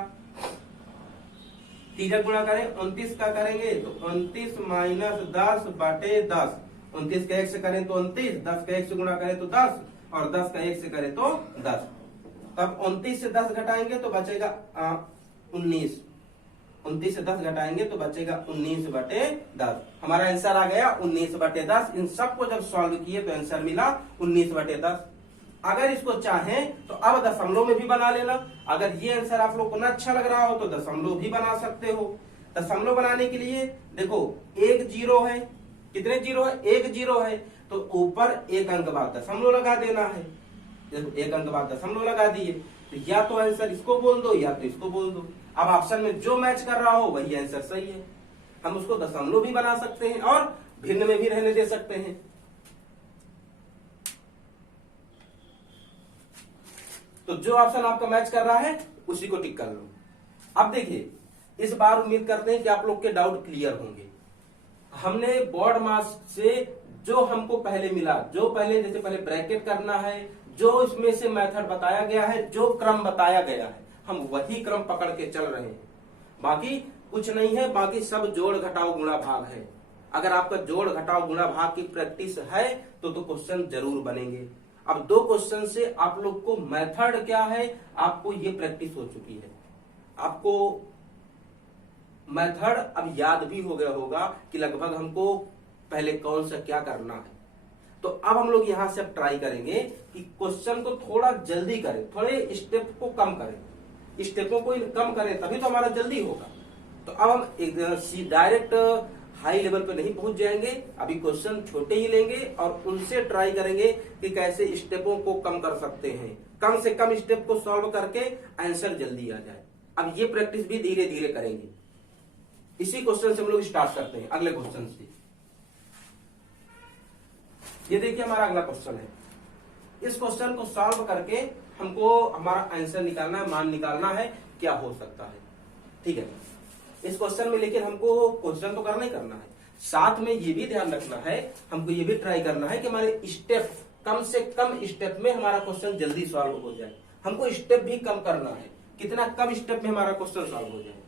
तीजा गुणा करें 29 का करेंगे तो 29 - 10/10। 29 का 1 से करें तो 29, 10 का 1 से गुणा करें तो 10, और 10 का 1 से करें तो 10। तब 29 से 10 घटाएंगे तो बचेगा 19। 29 से 10 घटाएंगे तो बचेगा 19/10। हमारा आंसर आ गया 19/10। इन सबको जब सॉल्व किए तो आंसर मिला 19/10। अगर इसको चाहें तो अब दशमलव में भी बना लेना। अगर ये आंसर आप लोग को न अच्छा लग रहा हो तो दशमलव भी बना सकते हो। दशमलव बनाने के लिए देखो, एक जीरो है, कितने जीरो है, एक जीरो है, तो ऊपर एक अंक बाद दशमलव लगा देना है। एक अंक बाद दशमलव लगा दिए, तो या तो आंसर इसको बोल दो या तो इसको बोल दो। अब ऑप्शन में जो मैच कर रहा हो वही आंसर सही है। हम उसको दशमलव भी बना सकते हैं और भिन्न में भी रहने दे सकते हैं। तो जो ऑप्शन आपका मैच कर रहा है उसी को टिक कर लो। अब देखिए, इस बार उम्मीद करते हैं कि आप लोग के डाउट क्लियर होंगे। हमने बोर्ड मार्क्स से जो हमको पहले मिला, जो पहले जैसे पहले ब्रैकेट करना है, जो इसमें से मेथड बताया गया है, जो क्रम बताया गया है, हम वही क्रम पकड़ के चल रहे हैं। बाकी कुछ नहीं है, बाकी सब जोड़ घटाओ गुणा भाग है। अगर आपका जोड़ घटाओ गुणा भाग की प्रैक्टिस है तो क्वेश्चन जरूर बनेंगे। अब 2 क्वेश्चन से आप लोग को मेथड क्या है आपको ये प्रैक्टिस हो चुकी है। आपको मेथड अब याद भी हो गया होगा कि लगभग हमको पहले कौन सा क्या करना है। तो अब हम लोग यहां से अब ट्राई करेंगे कि क्वेश्चन को थोड़ा जल्दी करें, थोड़े स्टेप को कम करें। स्टेपों को कम करें तभी तो हमारा जल्दी होगा। तो अब हम डायरेक्ट हाई लेवल पे नहीं पहुंच जाएंगे, अभी क्वेश्चन छोटे ही लेंगे और उनसे ट्राई करेंगे कि कैसे स्टेपों को कम कर सकते हैं। कम से कम स्टेप को सॉल्व करके आंसर जल्दी आ जाए। अब ये प्रैक्टिस भी धीरे धीरे करेंगे। इसी क्वेश्चन से हम लोग स्टार्ट करते हैं, अगले क्वेश्चन से। ये देखिए हमारा अगला क्वेश्चन है। इस क्वेश्चन को सॉल्व करके हमको हमारा आंसर निकालना है, मान निकालना है क्या हो सकता है। ठीक है, इस क्वेश्चन में लेकिन हमको क्वेश्चन तो करना ही करना है, साथ में ये भी ध्यान रखना है, हमको ये भी ट्राई करना है कि हमारे स्टेप कम से कम स्टेप में हमारा क्वेश्चन जल्दी सॉल्व हो जाए। हमको स्टेप भी कम करना है, कितना कम स्टेप में हमारा क्वेश्चन सॉल्व हो जाए।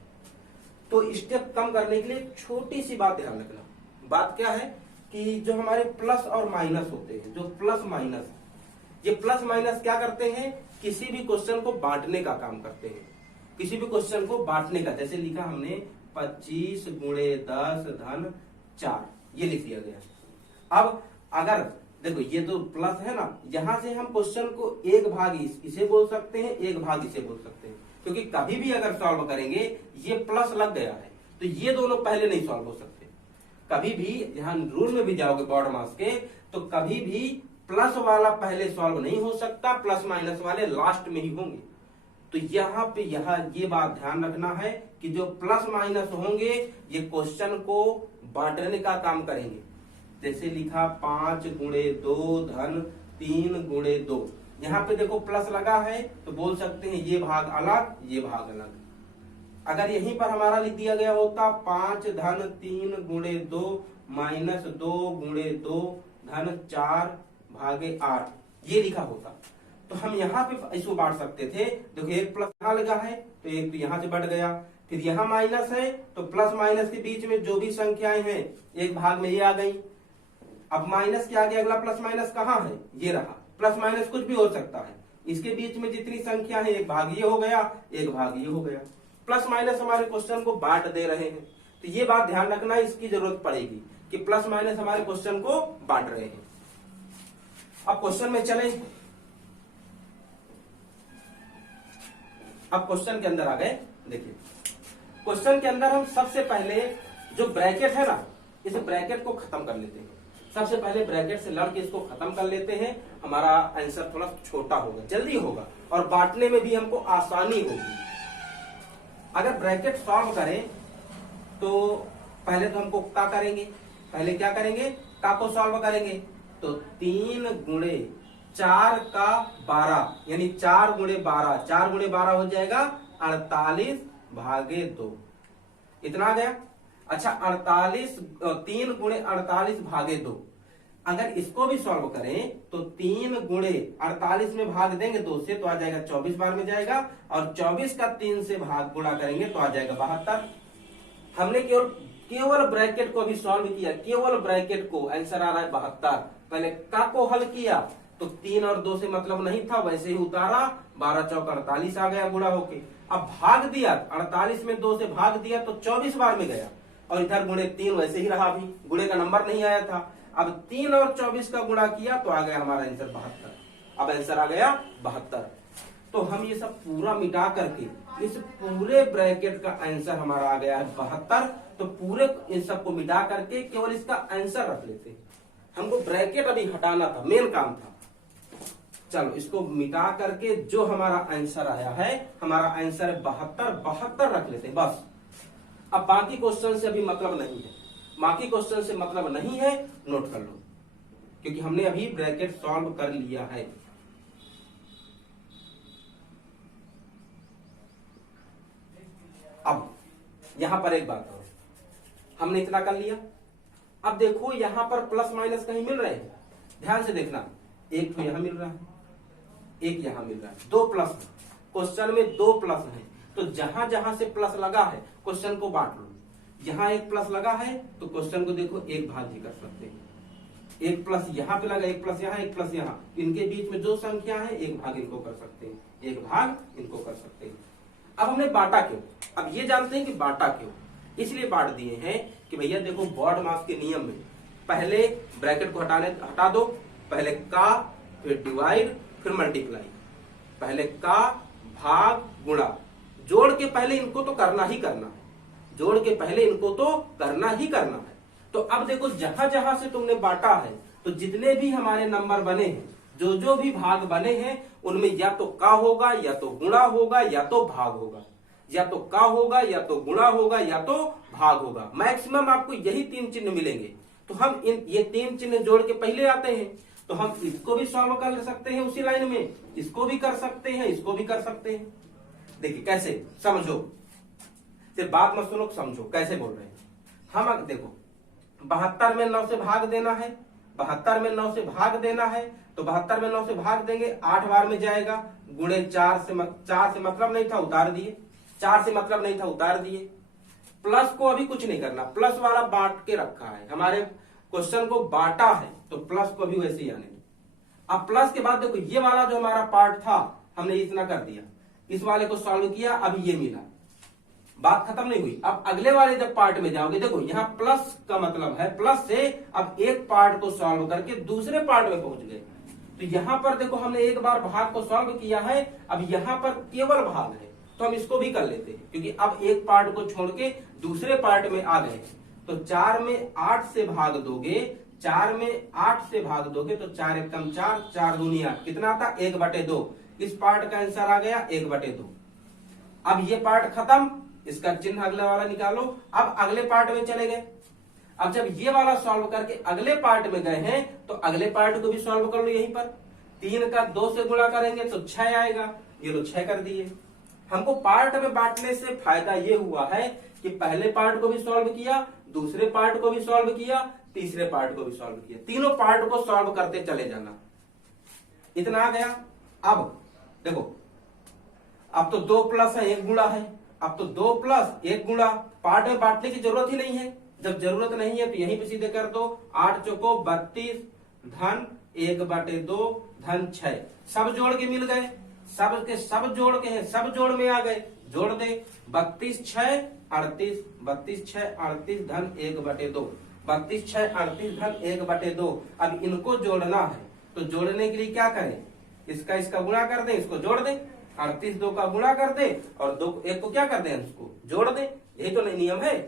तो स्टेप कम करने के लिए छोटी सी बात ध्यान रखना। बात क्या है कि जो हमारे प्लस और माइनस होते हैं, जो प्लस माइनस, ये प्लस माइनस क्या करते हैं, किसी भी क्वेश्चन को बांटने का काम करते हैं। किसी भी क्वेश्चन को बांटने का, जैसे लिखा हमने 25 गुणे 10 धन 4, ये लिख दिया गया। अब अगर देखो ये तो प्लस है ना, यहां से हम क्वेश्चन को एक भाग इसे बोल सकते हैं, एक भाग इसे बोल सकते हैं, क्योंकि कभी भी अगर सॉल्व करेंगे ये प्लस लग गया है तो ये दोनों पहले नहीं सॉल्व हो सकते। कभी भी यहाँ रूल में भी जाओगे बोर्ड मार्क्स के, तो कभी भी प्लस वाला पहले सॉल्व नहीं हो सकता, प्लस माइनस वाले लास्ट में ही होंगे। तो यहाँ पे ये बात ध्यान रखना है कि जो प्लस माइनस होंगे ये क्वेश्चन को बांटने का काम करेंगे। जैसे लिखा 5 गुणे 2 धन 3 गुणे 2, यहाँ पे देखो प्लस लगा है तो बोल सकते हैं ये भाग अलग, ये भाग अलग। अगर यहीं पर हमारा लिख दिया गया होता 5 धन 3 गुणे 2 माइनस 2 गुणे 2 धन 4 भागे 8, ये लिखा होता तो हम यहाँ पे इसको बांट सकते थे। देखो एक प्लस यहाँ लगा है तो एक तो यहाँ से बढ़ गया, फिर यहाँ माइनस है तो प्लस माइनस के बीच में जो भी संख्याएं हैं एक भाग में ये आ गई। अब माइनस के आगे अगला प्लस माइनस कहाँ है, ये रहा। प्लस माइनस कुछ भी हो सकता है, इसके बीच में जितनी संख्या है एक भाग ये हो गया, एक भाग ये हो गया। प्लस माइनस हमारे क्वेश्चन को बांट दे रहे हैं, तो ये बात ध्यान रखना, इसकी जरूरत पड़ेगी कि प्लस माइनस हमारे क्वेश्चन को बांट रहे हैं। अब क्वेश्चन में चले, अब क्वेश्चन के अंदर आ गए। देखिए क्वेश्चन के अंदर हम सबसे पहले जो ब्रैकेट है ना, इस ब्रैकेट को खत्म कर लेते हैं। सबसे पहले ब्रैकेट से लड़ के इसको खत्म कर लेते हैं, हमारा आंसर थोड़ा छोटा होगा, जल्दी होगा और बांटने में भी हमको आसानी होगी। अगर ब्रैकेट सॉल्व करें तो पहले तो हमको क्या करेंगे, पहले क्या करेंगे, का को सॉल्व करेंगे तो 3 गुणे 4 का 12 यानी 4 गुणे 12, 4 गुणे 12 हो जाएगा 48 भागे 2, इतना आ गया। अच्छा 3 गुणे 48 भागे 2, अगर इसको भी सॉल्व करें तो 3 गुणे 48 में भाग देंगे 2 से तो आ जाएगा 24 बार में जाएगा, और 24 का 3 से भाग गुणा करेंगे तो आ जाएगा 72। हमने केवल ब्रैकेट को भी सॉल्व किया, केवल ब्रैकेट को, आंसर आ रहा है 72। पहले का को हल किया तो 3 और 2 से मतलब नहीं था, वैसे ही उतारा, 12 चौक 48 आ गया गुणा होके। अब भाग दिया 48 में 2 से भाग दिया तो 24 बार में गया, और इधर गुणे 3 वैसे ही रहा, अभी गुणे का नंबर नहीं आया था। अब 3 और 24 का गुणा किया तो आ गया हमारा आंसर 72। अब आंसर आ गया 72। तो हम ये सब पूरा मिटा करके इस पूरे ब्रैकेट का आंसर हमारा आ गया है 72। तो पूरे इन सबको मिटा करके केवल इसका आंसर रख लेते हैं। हमको ब्रैकेट अभी हटाना था, मेन काम था। चलो इसको मिटा करके जो हमारा आंसर आया है, हमारा आंसर है 72, 72 रख लेते हैं बस। अब बाकी क्वेश्चन से अभी मतलब नहीं है, बाकी क्वेश्चन से मतलब नहीं है, नोट कर लो, क्योंकि हमने अभी ब्रैकेट सॉल्व कर लिया है। अब यहां पर एक बात और, हमने इतना कर लिया। अब देखो यहां पर प्लस माइनस कहीं मिल रहे हैं, ध्यान से देखना, एक तो यहां मिल रहा है, एक यहां मिल रहा है, 2 प्लस, क्वेश्चन में 2 प्लस है, तो जहां जहां से प्लस लगा है क्वेश्चन को बांट लो। यहां एक प्लस लगा है तो क्वेश्चन को देखो एक भाग भी कर सकते हैं, एक प्लस यहां पे लगा, एक प्लस यहां, एक प्लस यहां, इनके बीच में जो संख्या है एक भाग इनको कर सकते हैं, एक भाग इनको कर सकते हैं। अब हमने बांटा क्यों, अब ये जानते हैं कि बांटा क्यों, इसलिए बांट दिए हैं कि भैया देखो बॉड मास के नियम में पहले ब्रैकेट को हटा दो, पहले का, फिर डिवाइड, फिर मल्टीप्लाई, पहले का भाग गुणा, जोड़ के पहले इनको तो करना ही करना है, जोड़ के पहले इनको तो करना ही करना है। तो अब देखो जहां जहां से तुमने बांटा है, तो जितने भी हमारे नंबर बने हैं, जो जो भी भाग बने हैं, उनमें या तो का होगा, या तो गुणा होगा, या तो भाग होगा, या तो का होगा, या तो गुणा होगा, या तो भाग होगा। मैक्सिमम आपको यही 3 चिन्ह मिलेंगे। तो हम ये 3 चिन्ह जोड़ के पहले आते हैं, तो हम इसको भी सॉल्व कर सकते हैं उसी लाइन में, इसको भी कर सकते हैं, इसको भी कर सकते हैं। देखिए कैसे, समझो, सिर्फ बात मत सुनो, समझो कैसे बोल रहे हैं हम। अब देखो 72 में 9 से भाग देना है, 72 में 9 से भाग देना है, तो 72 में 9 से भाग देंगे, 8 बार में जाएगा, गुणे 4 से मतलब नहीं था, उतार दिए, 4 से मतलब नहीं था, उतार दिए। प्लस को अभी कुछ नहीं करना, प्लस वाला बांट के रखा है, हमारे क्वेश्चन को बांटा है, तो प्लस को भी वैसे ही आने दो। अब प्लस के बाद देखो ये वाला जो हमारा पार्ट था हमने इतना कर दिया, इस वाले को सॉल्व किया, अब ये मिला, बात खत्म नहीं हुई। अब अगले वाले जब पार्ट में जाओगे, देखो यहाँ प्लस का मतलब है, प्लस से अब एक पार्ट को सॉल्व करके दूसरे पार्ट में पहुंच गए। तो यहाँ पर देखो हमने एक बार भाग को सॉल्व किया है, अब यहाँ पर केवल भाग है, तो हम इसको भी कर लेते हैं, क्योंकि अब एक पार्ट को छोड़ के दूसरे पार्ट में आ गए। तो 4 में 8 से भाग दोगे, 4 में 8 से भाग दोगे तो 4 एकम 4, 4 दूनी 8, कितना आता, 1/2। इस पार्ट का आंसर आ गया 1/2। अब ये पार्ट खत्म, इसका चिन्ह अगला वाला निकालो। अब अगले पार्ट में चले गए, अब जब ये वाला सॉल्व करके अगले पार्ट में गए हैं, तो अगले पार्ट को भी सॉल्व कर लो। यहीं पर 3 का 2 से गुणा करेंगे तो 6 आएगा, ये लो 6 कर दिए। हमको पार्ट में बांटने से फायदा ये हुआ है कि पहले पार्ट को भी सॉल्व किया, दूसरे पार्ट को भी सॉल्व किया, तीसरे पार्ट को भी सॉल्व किया, तीनों पार्ट को सॉल्व करते चले जाना। इतना आ गया। अब देखो, अब तो 2 प्लस है, 1 गुणा है, अब तो 2 प्लस 1 गुणा, पार्ट में बांटने की जरूरत ही नहीं है। जब जरूरत नहीं है तो यहीं पे सीधे कर दो, 8 चौको 32 धन 1/2 धन 6, सब जोड़ के मिल गए, सब के सब जोड़ के हैं, सब जोड़ में आ गए, जोड़ दे, 32 6 38, 32 6 38 धन 1/2, 32 6 38 धन 1/2। अब इनको जोड़ना है, तो जोड़ने के लिए क्या करें, इसका गुणा कर दे, इसको जोड़ दे, 38 2 का गुणा कर दे, और 2 1 को क्या कर दे, इसको जोड़ दे, यही तो नियम है।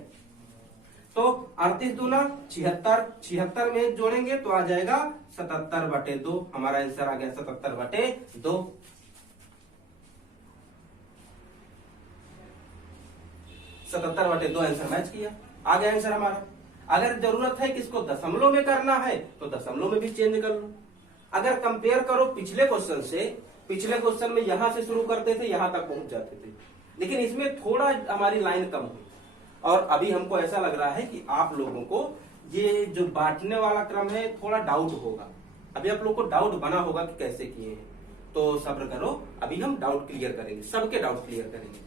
तो 38 दूना 76, 76 में जोड़ेंगे तो आ जाएगा 77/2, हमारा आंसर आ गया 77/2। 77/2 आंसर मैच किया, आ गया आंसर हमारा। अगर जरूरत है कि इसको दशमलव में करना है तो दशमलव में भी चेंज कर लो। अगर कंपेयर करो पिछले क्वेश्चन से, पिछले क्वेश्चन में यहां से शुरू करते थे, यहां तक पहुंच जाते थे, लेकिन इसमें थोड़ा हमारी लाइन कम हुई, और अभी हमको ऐसा लग रहा है कि आप लोगों को ये जो बांटने वाला क्रम है थोड़ा डाउट होगा। अभी आप लोगों को डाउट बना होगा कि कैसे किए हैं, तो सब्र करो, अभी हम डाउट क्लियर करेंगे, सबके डाउट क्लियर करेंगे।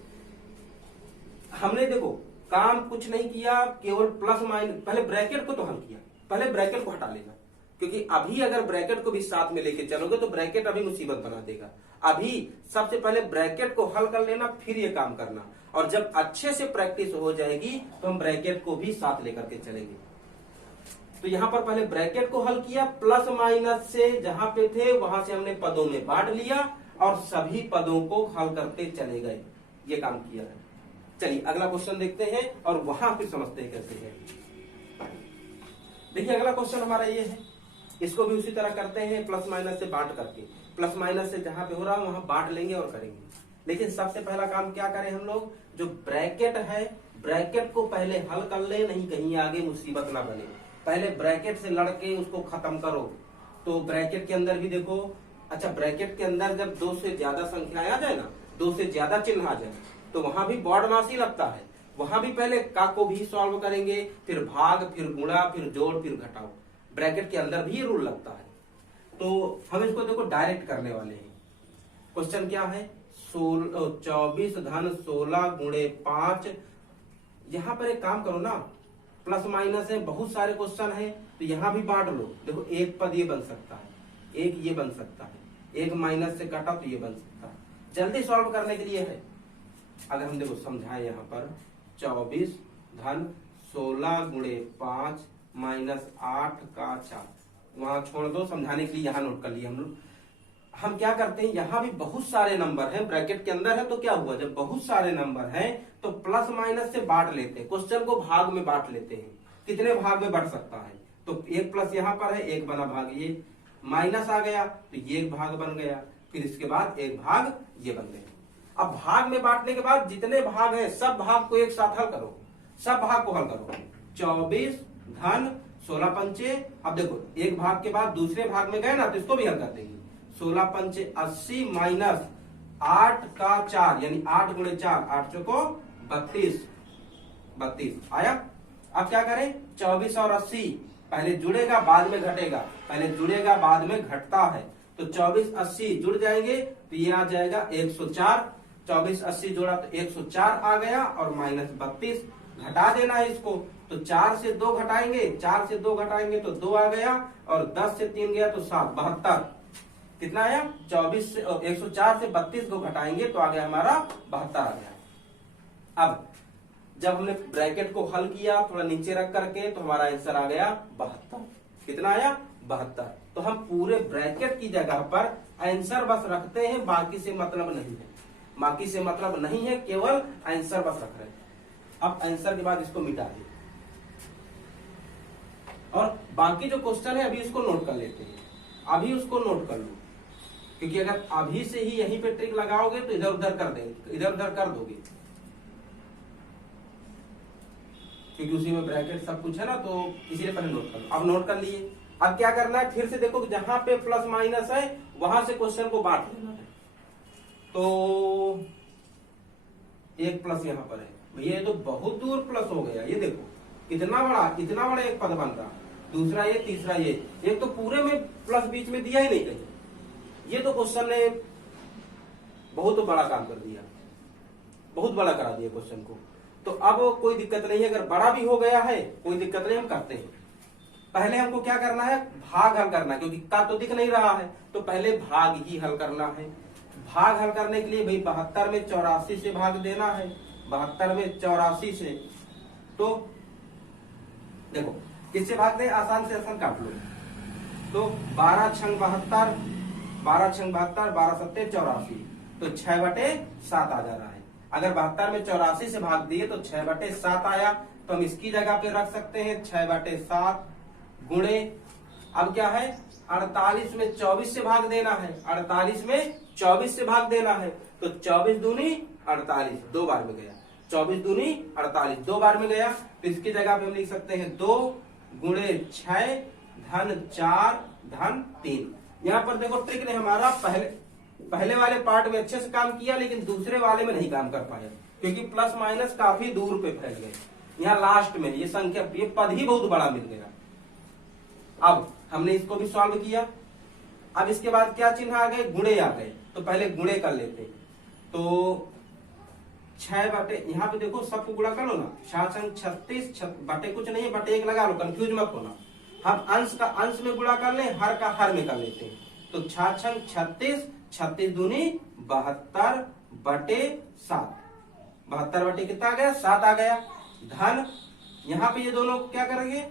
हमने देखो काम कुछ नहीं किया, केवल प्लस माइनस, पहले ब्रैकेट को तो हल किया, पहले ब्रैकेट को हटा लेना, क्योंकि अभी अगर ब्रैकेट को भी साथ में लेके चलोगे तो ब्रैकेट अभी मुसीबत बना देगा। अभी सबसे पहले ब्रैकेट को हल कर लेना, फिर ये काम करना, और जब अच्छे से प्रैक्टिस हो जाएगी तो हम ब्रैकेट को भी साथ लेकर के चलेंगे। तो यहां पर पहले ब्रैकेट को हल किया, प्लस माइनस से जहां पे थे वहां से हमने पदों में बांट लिया और सभी पदों को हल करते चले गए, ये काम किया है। चलिए अगला क्वेश्चन देखते हैं और वहां फिर समझते हैं कैसे है। देखिए अगला क्वेश्चन हमारा ये है, इसको भी उसी तरह करते हैं, प्लस माइनस से बांट करके। प्लस माइनस से जहां पे हो रहा है वहां बांट लेंगे और करेंगे। लेकिन सबसे पहला काम क्या करें हम लोग, जो ब्रैकेट है ब्रैकेट को पहले हल कर ले, नहीं कहीं आगे मुसीबत ना बने। पहले ब्रैकेट से लड़के उसको खत्म करो। तो ब्रैकेट के अंदर भी देखो, अच्छा ब्रैकेट के अंदर जब दो से ज्यादा संख्याएं आ जाए ना, दो से ज्यादा चिन्ह आ जाए, तो वहां भी बॉडमास ही लगता है। वहां भी पहले का को भी सॉल्व करेंगे, फिर भाग, फिर गुणा, फिर जोड़, फिर घटाओ। ब्रैकेट के अंदर भी ये रूल लगता है। तो हम इसको देखो डायरेक्ट करने वाले हैं। क्वेश्चन क्या है, 24 धन 16 गुणे 5। यहां पर एक काम करो ना, प्लस माइनस है, बहुत सारे क्वेश्चन है, तो यहां भी बांट लो। देखो एक पद ये बन सकता है, एक ये बन सकता है, एक माइनस से कटा तो ये बन सकता है। जल्दी सॉल्व करने के लिए है। अगर हम देखो समझाएं यहाँ पर 24 धन 16 गुणे 5 माइनस 8 का 4, वहां छोड़ दो, समझाने के लिए यहाँ नोट कर लिए हम लोग। हम क्या करते हैं, यहाँ भी बहुत सारे नंबर हैं, ब्रैकेट के अंदर है, तो क्या हुआ, जब बहुत सारे नंबर हैं तो प्लस माइनस से बांट लेते हैं, क्वेश्चन को भाग में बांट लेते हैं। कितने भाग में बढ़ सकता है, तो एक प्लस यहाँ पर है, एक बना भाग, ये माइनस आ गया तो ये एक भाग बन गया, फिर इसके बाद एक भाग ये बन गया। अब भाग में बांटने के बाद जितने भाग हैं सब भाग को एक साथ हल करो, सब भाग को हल करो। 24 धन 16 पंचे, अब देखो एक भाग के बाद दूसरे भाग में गए ना, तो इसको भी हल कर देंगे। 16 पंचे 80 माइनस 8 का 4, यानी 8 गुणे 4, 8 चौको 32 आया। अब क्या करें, 24 और 80 पहले जुड़ेगा बाद में घटेगा, पहले जुड़ेगा बाद में घटता है, तो 24 80 जुड़ जाएंगे तो ये आ जाएगा 104। 24 80 जोड़ा तो 104 आ गया, और माइनस 32 घटा देना है इसको, तो 4 से 2 घटाएंगे, 4 से 2 घटाएंगे तो 2 आ गया, और 10 से 3 गया तो 7, 72। कितना आया, 24 से 104 से 32 को घटाएंगे तो आ गया हमारा 72 आ गया। अब जब हमने ब्रैकेट को हल किया थोड़ा नीचे रख करके, तो हमारा आंसर आ गया 72। कितना आया, 72। तो हम पूरे ब्रैकेट की जगह पर आंसर बस रखते हैं, बाकी से मतलब नहीं है, बाकी से मतलब नहीं है, केवल आंसर बस रख रहे हैं। अब आंसर के बाद इसको मिटा दिए, और बाकी जो क्वेश्चन है अभी इसको नोट कर लेते हैं। अभी उसको नोट कर लो, क्योंकि अगर अभी से ही यहीं पे ट्रिक लगाओगे तो इधर उधर कर देंगे, इधर उधर कर दोगे, क्योंकि उसी में ब्रैकेट सब कुछ है ना, तो इसीलिए पहले नोट कर लो। अब नोट कर लिए, अब क्या करना है, फिर से देखो कि जहां पे प्लस माइनस है वहां से क्वेश्चन को बांट लेना है। तो एक प्लस यहां पर है भैया, ये तो बहुत दूर प्लस हो गया, ये देखो कितना बड़ा एक पद बन रहा, दूसरा ये, तीसरा ये, एक तो पूरे में प्लस बीच में दिया ही नहीं कहीं। ये तो क्वेश्चन ने बहुत बड़ा काम कर दिया, बहुत बड़ा करा दिया क्वेश्चन को। तो अब कोई दिक्कत नहीं है, अगर बड़ा भी हो गया है कोई दिक्कत नहीं, हम करते हैं। पहले हमको क्या करना है, भाग हल करना है, क्योंकि का तो दिख नहीं रहा है, तो पहले भाग ही हल करना है। भाग हल करने के लिए भाई 72 में 84 से भाग देना है, 72 में 84 से, तो देखो किससे भाग दे, आसान से आसान काट लो, तो 12 छंग 72, 12 छंग 72, 12 सत्ते 84, तो 6/7 आ जा रहा है। अगर 72 में 84 से भाग दिए तो 6/7 आया, तो हम इसकी जगह पे रख सकते हैं 6/7 गुणे, अब क्या है 48 में 24 से भाग देना है, 48 में 24 से भाग देना है, तो 24 दूनी 48, 2 बार में गया, 24 दूनी 48, 2 बार में गया, तो इसकी जगह पे हम लिख सकते हैं 2 गुणे 6 धन 4 धन 3। यहाँ पर देखो ट्रिक ने हमारा पहले वाले पार्ट में अच्छे से काम किया, लेकिन दूसरे वाले में नहीं काम कर पाया, क्योंकि प्लस माइनस काफी दूर पे फैल गए। यहाँ लास्ट में ये संख्या, ये पद ही बहुत बड़ा मिल गया। अब हमने इसको भी सॉल्व किया, अब इसके बाद क्या चिन्ह आ गए, गुणे आ गए, तो पहले गुणे कर लेते। तो 6 यहाँ पे देखो सबको गुणा कर लो ना, 6×36 बटे कुछ नहीं है, बटे 1 लगा लो, कंफ्यूज मत होना। हम अंश का अंश में गुणा कर ले, हर का हर में कर लेते हैं, तो 6×36, 36 दूनी 72 बटे 7, 72 बटे कितना आ गया, 7 आ गया। धन यहाँ पे ये दोनों क्या करेंगे,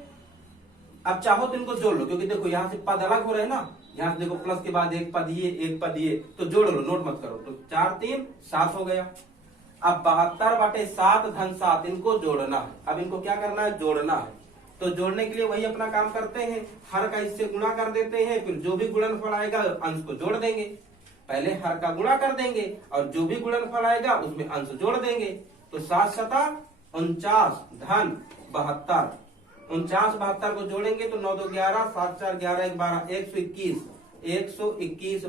अब चाहो तो इनको जोड़ लो, क्योंकि देखो यहाँ से पद अलग हो रहे हैं ना, यहाँ से देखो प्लस के बाद एक पद ये, एक पद ये, तो जोड़ लो, नोट मत करो, तो 4 3 7 हो गया। अब 72/7 धन 7 इनको जोड़ना है, अब इनको क्या करना है, जोड़ना है, तो जोड़ने के लिए वही अपना काम करते हैं, हर का इससे गुणा कर देते हैं, फिर जो भी गुणनफल आएगा अंश को जोड़ देंगे। पहले हर का गुणा कर देंगे और जो भी गुणनफल आएगा उसमें अंश जोड़ देंगे। तो 7 सता 49 धन 72, 49 72 को जोड़ेंगे तो 9 2 11, 7 4 11 1 12, 121, 121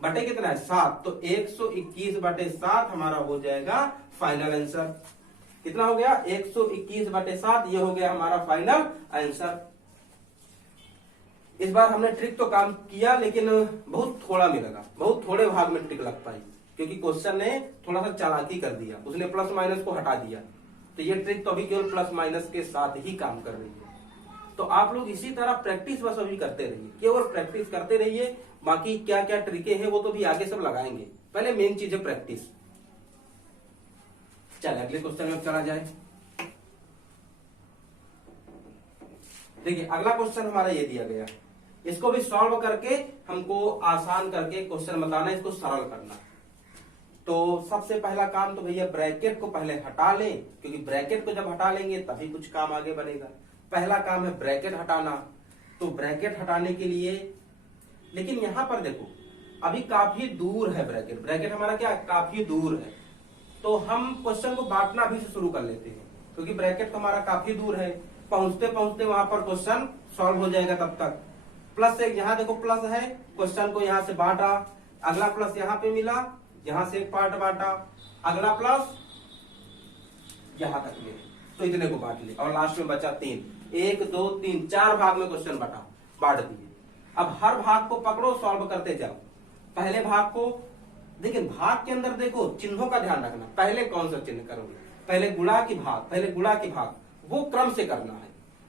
बटे कितना है 7, तो 121 बटे 7 हमारा हो जाएगा फाइनल आंसर। कितना हो गया 121 बटे 7, ये हो गया हमारा फाइनल आंसर। इस बार हमने ट्रिक तो काम किया लेकिन बहुत थोड़ा मिलेगा, बहुत थोड़े भाग में ट्रिक लग पाई, क्योंकि क्वेश्चन ने थोड़ा सा चालाकी कर दिया, उसने प्लस माइनस को हटा दिया। तो ये ट्रिक तो अभी केवल प्लस माइनस के साथ ही काम कर रही है। तो आप लोग इसी तरह प्रैक्टिस बस अभी करते रहिए, केवल प्रैक्टिस करते रहिए। बाकी क्या क्या ट्रिके हैं वो तो भी आगे सब लगाएंगे, पहले मेन चीज है प्रैक्टिस। चलिए अगले क्वेश्चन में चला जाए। देखिए अगला क्वेश्चन हमारा ये दिया गया, इसको भी सॉल्व करके हमको आसान करके क्वेश्चन बताना, इसको सरल करना। तो सबसे पहला काम तो भैया ब्रैकेट को पहले हटा लें, क्योंकि ब्रैकेट को जब हटा लेंगे तभी कुछ काम आगे बनेगा। पहला काम है ब्रैकेट हटाना। तो ब्रैकेट हटाने के लिए, लेकिन यहां पर देखो अभी काफी दूर है ब्रैकेट, ब्रैकेट हमारा क्या काफी दूर है, तो हम क्वेश्चन को बांटना भी से शुरू कर लेते हैं, क्योंकि ब्रैकेट हमारा काफी दूर है, पहुंचते पहुंचते वहां पर क्वेश्चन सॉल्व हो जाएगा तब तक। प्लस एक यहाँ देखो प्लस है, क्वेश्चन को यहां से बांटा, अगला प्लस यहां पे मिला, यहां से एक पार्ट बांटा, अगला प्लस यहां तक मिले, तो इतने को बांट ले और लास्ट में बचा 3, 1 2 3 4 भाग में क्वेश्चन बांट दिए। अब हर भाग को पकड़ो, सॉल्व करते जाओ। पहले भाग को देखिए, भाग के अंदर देखो चिन्हों का ध्यान रखना, पहले कौन सा चिन्ह करोगे, पहले गुणा की भाग, पहले गुणा की भाग, वो क्रम से करना है।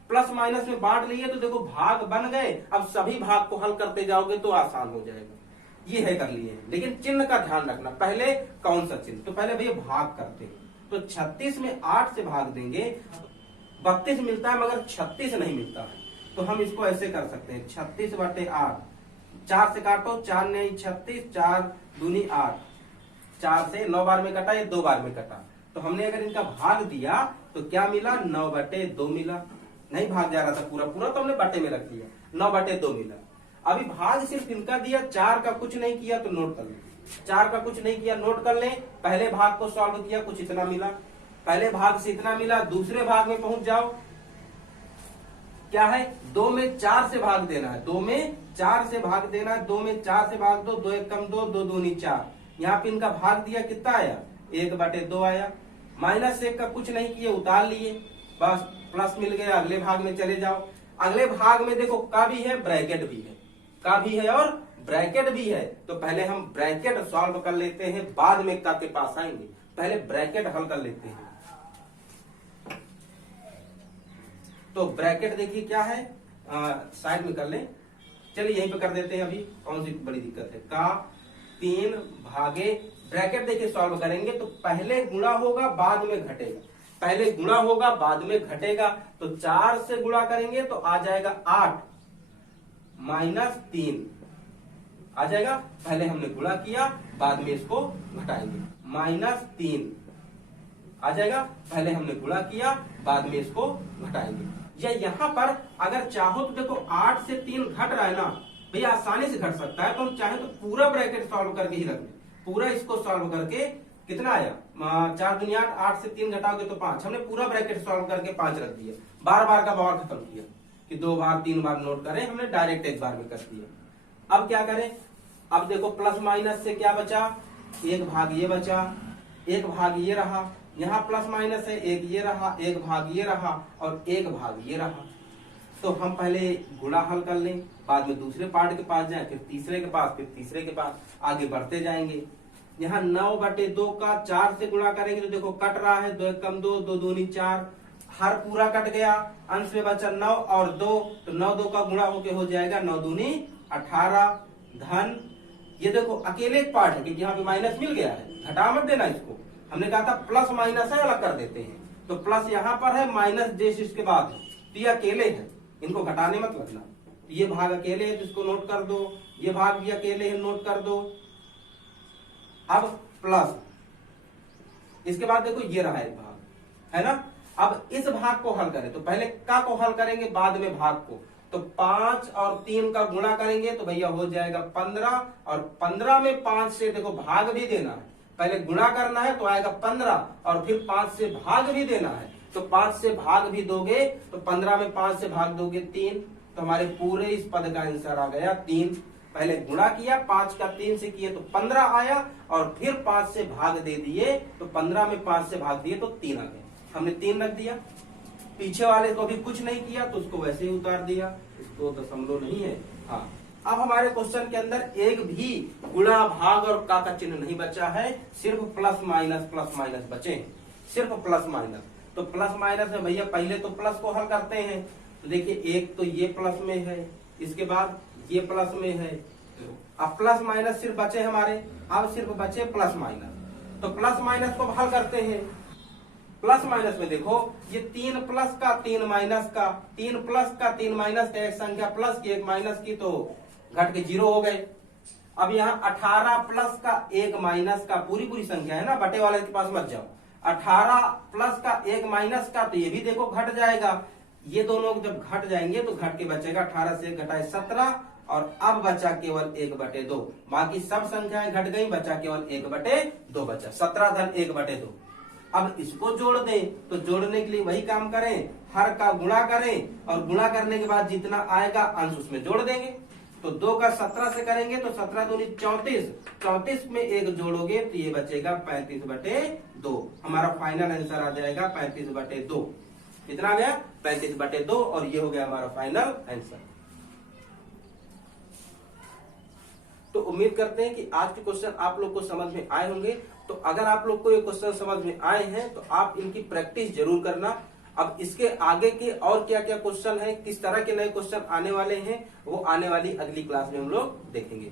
प्लस माइनस में बांट लिए तो देखो भाग बन गए, अब सभी भाग को हल करते जाओगे तो आसान हो जाएगा। ये है कर लिए, लेकिन चिन्ह का ध्यान रखना, पहले कौन सा चिन्ह। तो पहले भैया भाग करते हैं, तो 36 में 8 से भाग देंगे, 32 मिलता है मगर 36 नहीं मिलता है, तो हम इसको ऐसे कर सकते हैं 36 बटे 8, 4 से काटो, 4 नहीं 36, 4 दूनी 8, 4 से 9 बार में कटा, ये 2 बार में कटा, तो हमने अगर इनका भाग दिया तो क्या मिला 9 बटे 2 मिला। नहीं भाग जा रहा था पूरा पूरा, तो हमने बटे में रख दिया, 9 बटे 2 मिला। अभी भाग सिर्फ इनका दिया, 4 का कुछ नहीं किया तो नोट कर लें, 4 का कुछ नहीं किया नोट कर लें। पहले भाग को सॉल्व किया, कुछ इतना मिला, पहले भाग से इतना मिला, दूसरे भाग में पहुंच जाओ, क्या है 2 में 4 से भाग देना है, 2 में 4 से भाग देना है, 2 में 4 से भाग दो, 2 1 कम 2, 2 दूनी 4, यहाँ पे इनका भाग दिया कितना आया 1 बटे 2 आया। -1 का कुछ नहीं किए, उतार लिए, बस प्लस मिल गया। अगले भाग में चले जाओ, अगले भाग में देखो का भी है ब्रैकेट भी है, का भी है और ब्रैकेट भी है, तो पहले हम ब्रैकेट सॉल्व कर लेते हैं, बाद में का के पास आएंगे, पहले ब्रैकेट हल कर लेते हैं। तो ब्रैकेट देखिए क्या है, साइड में कर लें, चलिए यहीं पे कर देते हैं। अभी कौन सी बड़ी दिक्कत है, का 3 भागे ब्रैकेट देखिए सॉल्व करेंगे तो पहले गुणा होगा बाद में घटेगा, पहले गुणा होगा बाद में घटेगा, तो 4 से गुणा करेंगे तो आ जाएगा 8 -3 आ जाएगा। पहले हमने गुणा किया, बाद में इसको घटाएंगे, -3 आ जाएगा, पहले हमने गुणा किया, बाद में इसको घटाएंगे। या यहाँ पर अगर चाहो तो देखो 8 से 3 घट रहा है ना भैया, आसानी से घट सकता है, तो हम चाहे तो पूरा ब्रैकेट सॉल्व करके ही रख दें, पूरा इसको सॉल्व करके कितना आया 4 दूनी 8, 8 से 3 घटाओगे तो 5, हमने पूरा ब्रैकेट सॉल्व करके 5 रख दिया, बार बार का बार खत्म किया कि 2 बार 3 बार नोट करें, हमने डायरेक्ट एक बार में कर दिया। अब क्या करें, अब देखो प्लस माइनस से क्या बचा, 1 भाग ये बचा, 1 भाग ये रहा, यहाँ प्लस माइनस है, 1 ये रहा, 1 भाग ये रहा और 1 भाग ये रहा। तो हम पहले गुणा हल कर लें, बाद में दूसरे पार्ट के पास जाएं, फिर तीसरे के पास, फिर तीसरे के पास, आगे बढ़ते जाएंगे। यहाँ 9 बटे 2 का 4 से गुणा करेंगे तो देखो कट रहा है, 2 1 कम 2, 2 दूनी 4, हर पूरा कट गया, अंश में बचा 9 और 2, तो 9 2 का गुणा होके हो जाएगा 9 दूनी 18 धन, ये देखो अकेले एक पार्ट है क्योंकि यहाँ पे माइनस मिल गया है, घटा मत देना इसको, हमने कहा था प्लस माइनस है अलग कर देते हैं, तो प्लस यहाँ पर है, माइनस जैसे इसके बाद है, तो ये अकेले है, इनको घटाने मत लगना। ये भाग अकेले है तो इसको नोट कर दो, ये भाग भी अकेले है नोट कर दो। अब प्लस, इसके बाद देखो ये रहा एक भाग है ना, अब इस भाग को हल करें तो पहले का को हल करेंगे, बाद में भाग को। तो 5 और 3 का गुणा करेंगे तो भैया हो जाएगा 15, और 15 में 5 से देखो भाग भी देना है, पहले गुणा करना है तो आएगा 15, और फिर 5 से भाग भी देना है, तो 5 से भाग भी दोगे तो 15 में 5 से भाग दोगे 3, तो हमारे पूरे इस पद का आंसर आ गया 3। पहले गुणा किया, 5 का 3 से किए तो 15 आया, और फिर 5 से भाग दे दिए तो 15 में 5 से भाग दिए तो 3 आ गए, हमने 3 रख दिया। पीछे वाले को भी कुछ नहीं किया तो उसको वैसे ही उतार दिया, इसको दशमलव नहीं है। हाँ, अब हमारे क्वेश्चन के अंदर एक भी गुणा भाग और का चिन्ह नहीं बचा है, सिर्फ प्लस माइनस बचे, सिर्फ प्लस माइनस। तो प्लस माइनस में भैया पहले तो प्लस को हल करते हैं, तो देखिए एक तो ये प्लस में है, इसके बाद ये प्लस में है, अब प्लस माइनस सिर्फ बचे हमारे, अब सिर्फ बचे प्लस माइनस। तो प्लस माइनस को हल करते हैं, प्लस माइनस में देखो ये 3 प्लस का 3 माइनस का, 3 प्लस का 3 माइनस का, एक संख्या प्लस की एक माइनस की तो घट के 0 हो गए। अब यहाँ 18 प्लस का 1 माइनस का, पूरी संख्या है ना, बटे वाले के पास मत जाओ, 18 प्लस का 1 माइनस का, तो ये भी देखो घट जाएगा। ये दोनों जब घट जाएंगे तो घट के बचेगा 18 से घटाए 17, और अब बचा केवल 1/2, बाकी सब संख्याएं घट गई, बचा केवल 1/2 बचा, 17 धन 1/2। अब इसको जोड़ दें, तो जोड़ने के लिए वही काम करें, हर का गुणा करें, और गुणा करने के बाद जितना आएगा अंश उसमें जोड़ देंगे। तो 2 का 17 से करेंगे तो 17 दूनी 34, 34 में 1 जोड़ोगे तो ये बचेगा 35/2। हमारा फाइनल आंसर आ जाएगा 35/2। कितना आ गया? 35/2, और ये हो गया हमारा फाइनल आंसर। तो उम्मीद करते हैं कि आज के क्वेश्चन आप लोग को समझ में आए होंगे। तो अगर आप लोग को ये क्वेश्चन समझ में आए हैं तो आप इनकी प्रैक्टिस जरूर करना। अब इसके आगे के और क्या क्या क्वेश्चन है, किस तरह के नए क्वेश्चन आने वाले हैं, वो आने वाली अगली क्लास में हम लोग देखेंगे।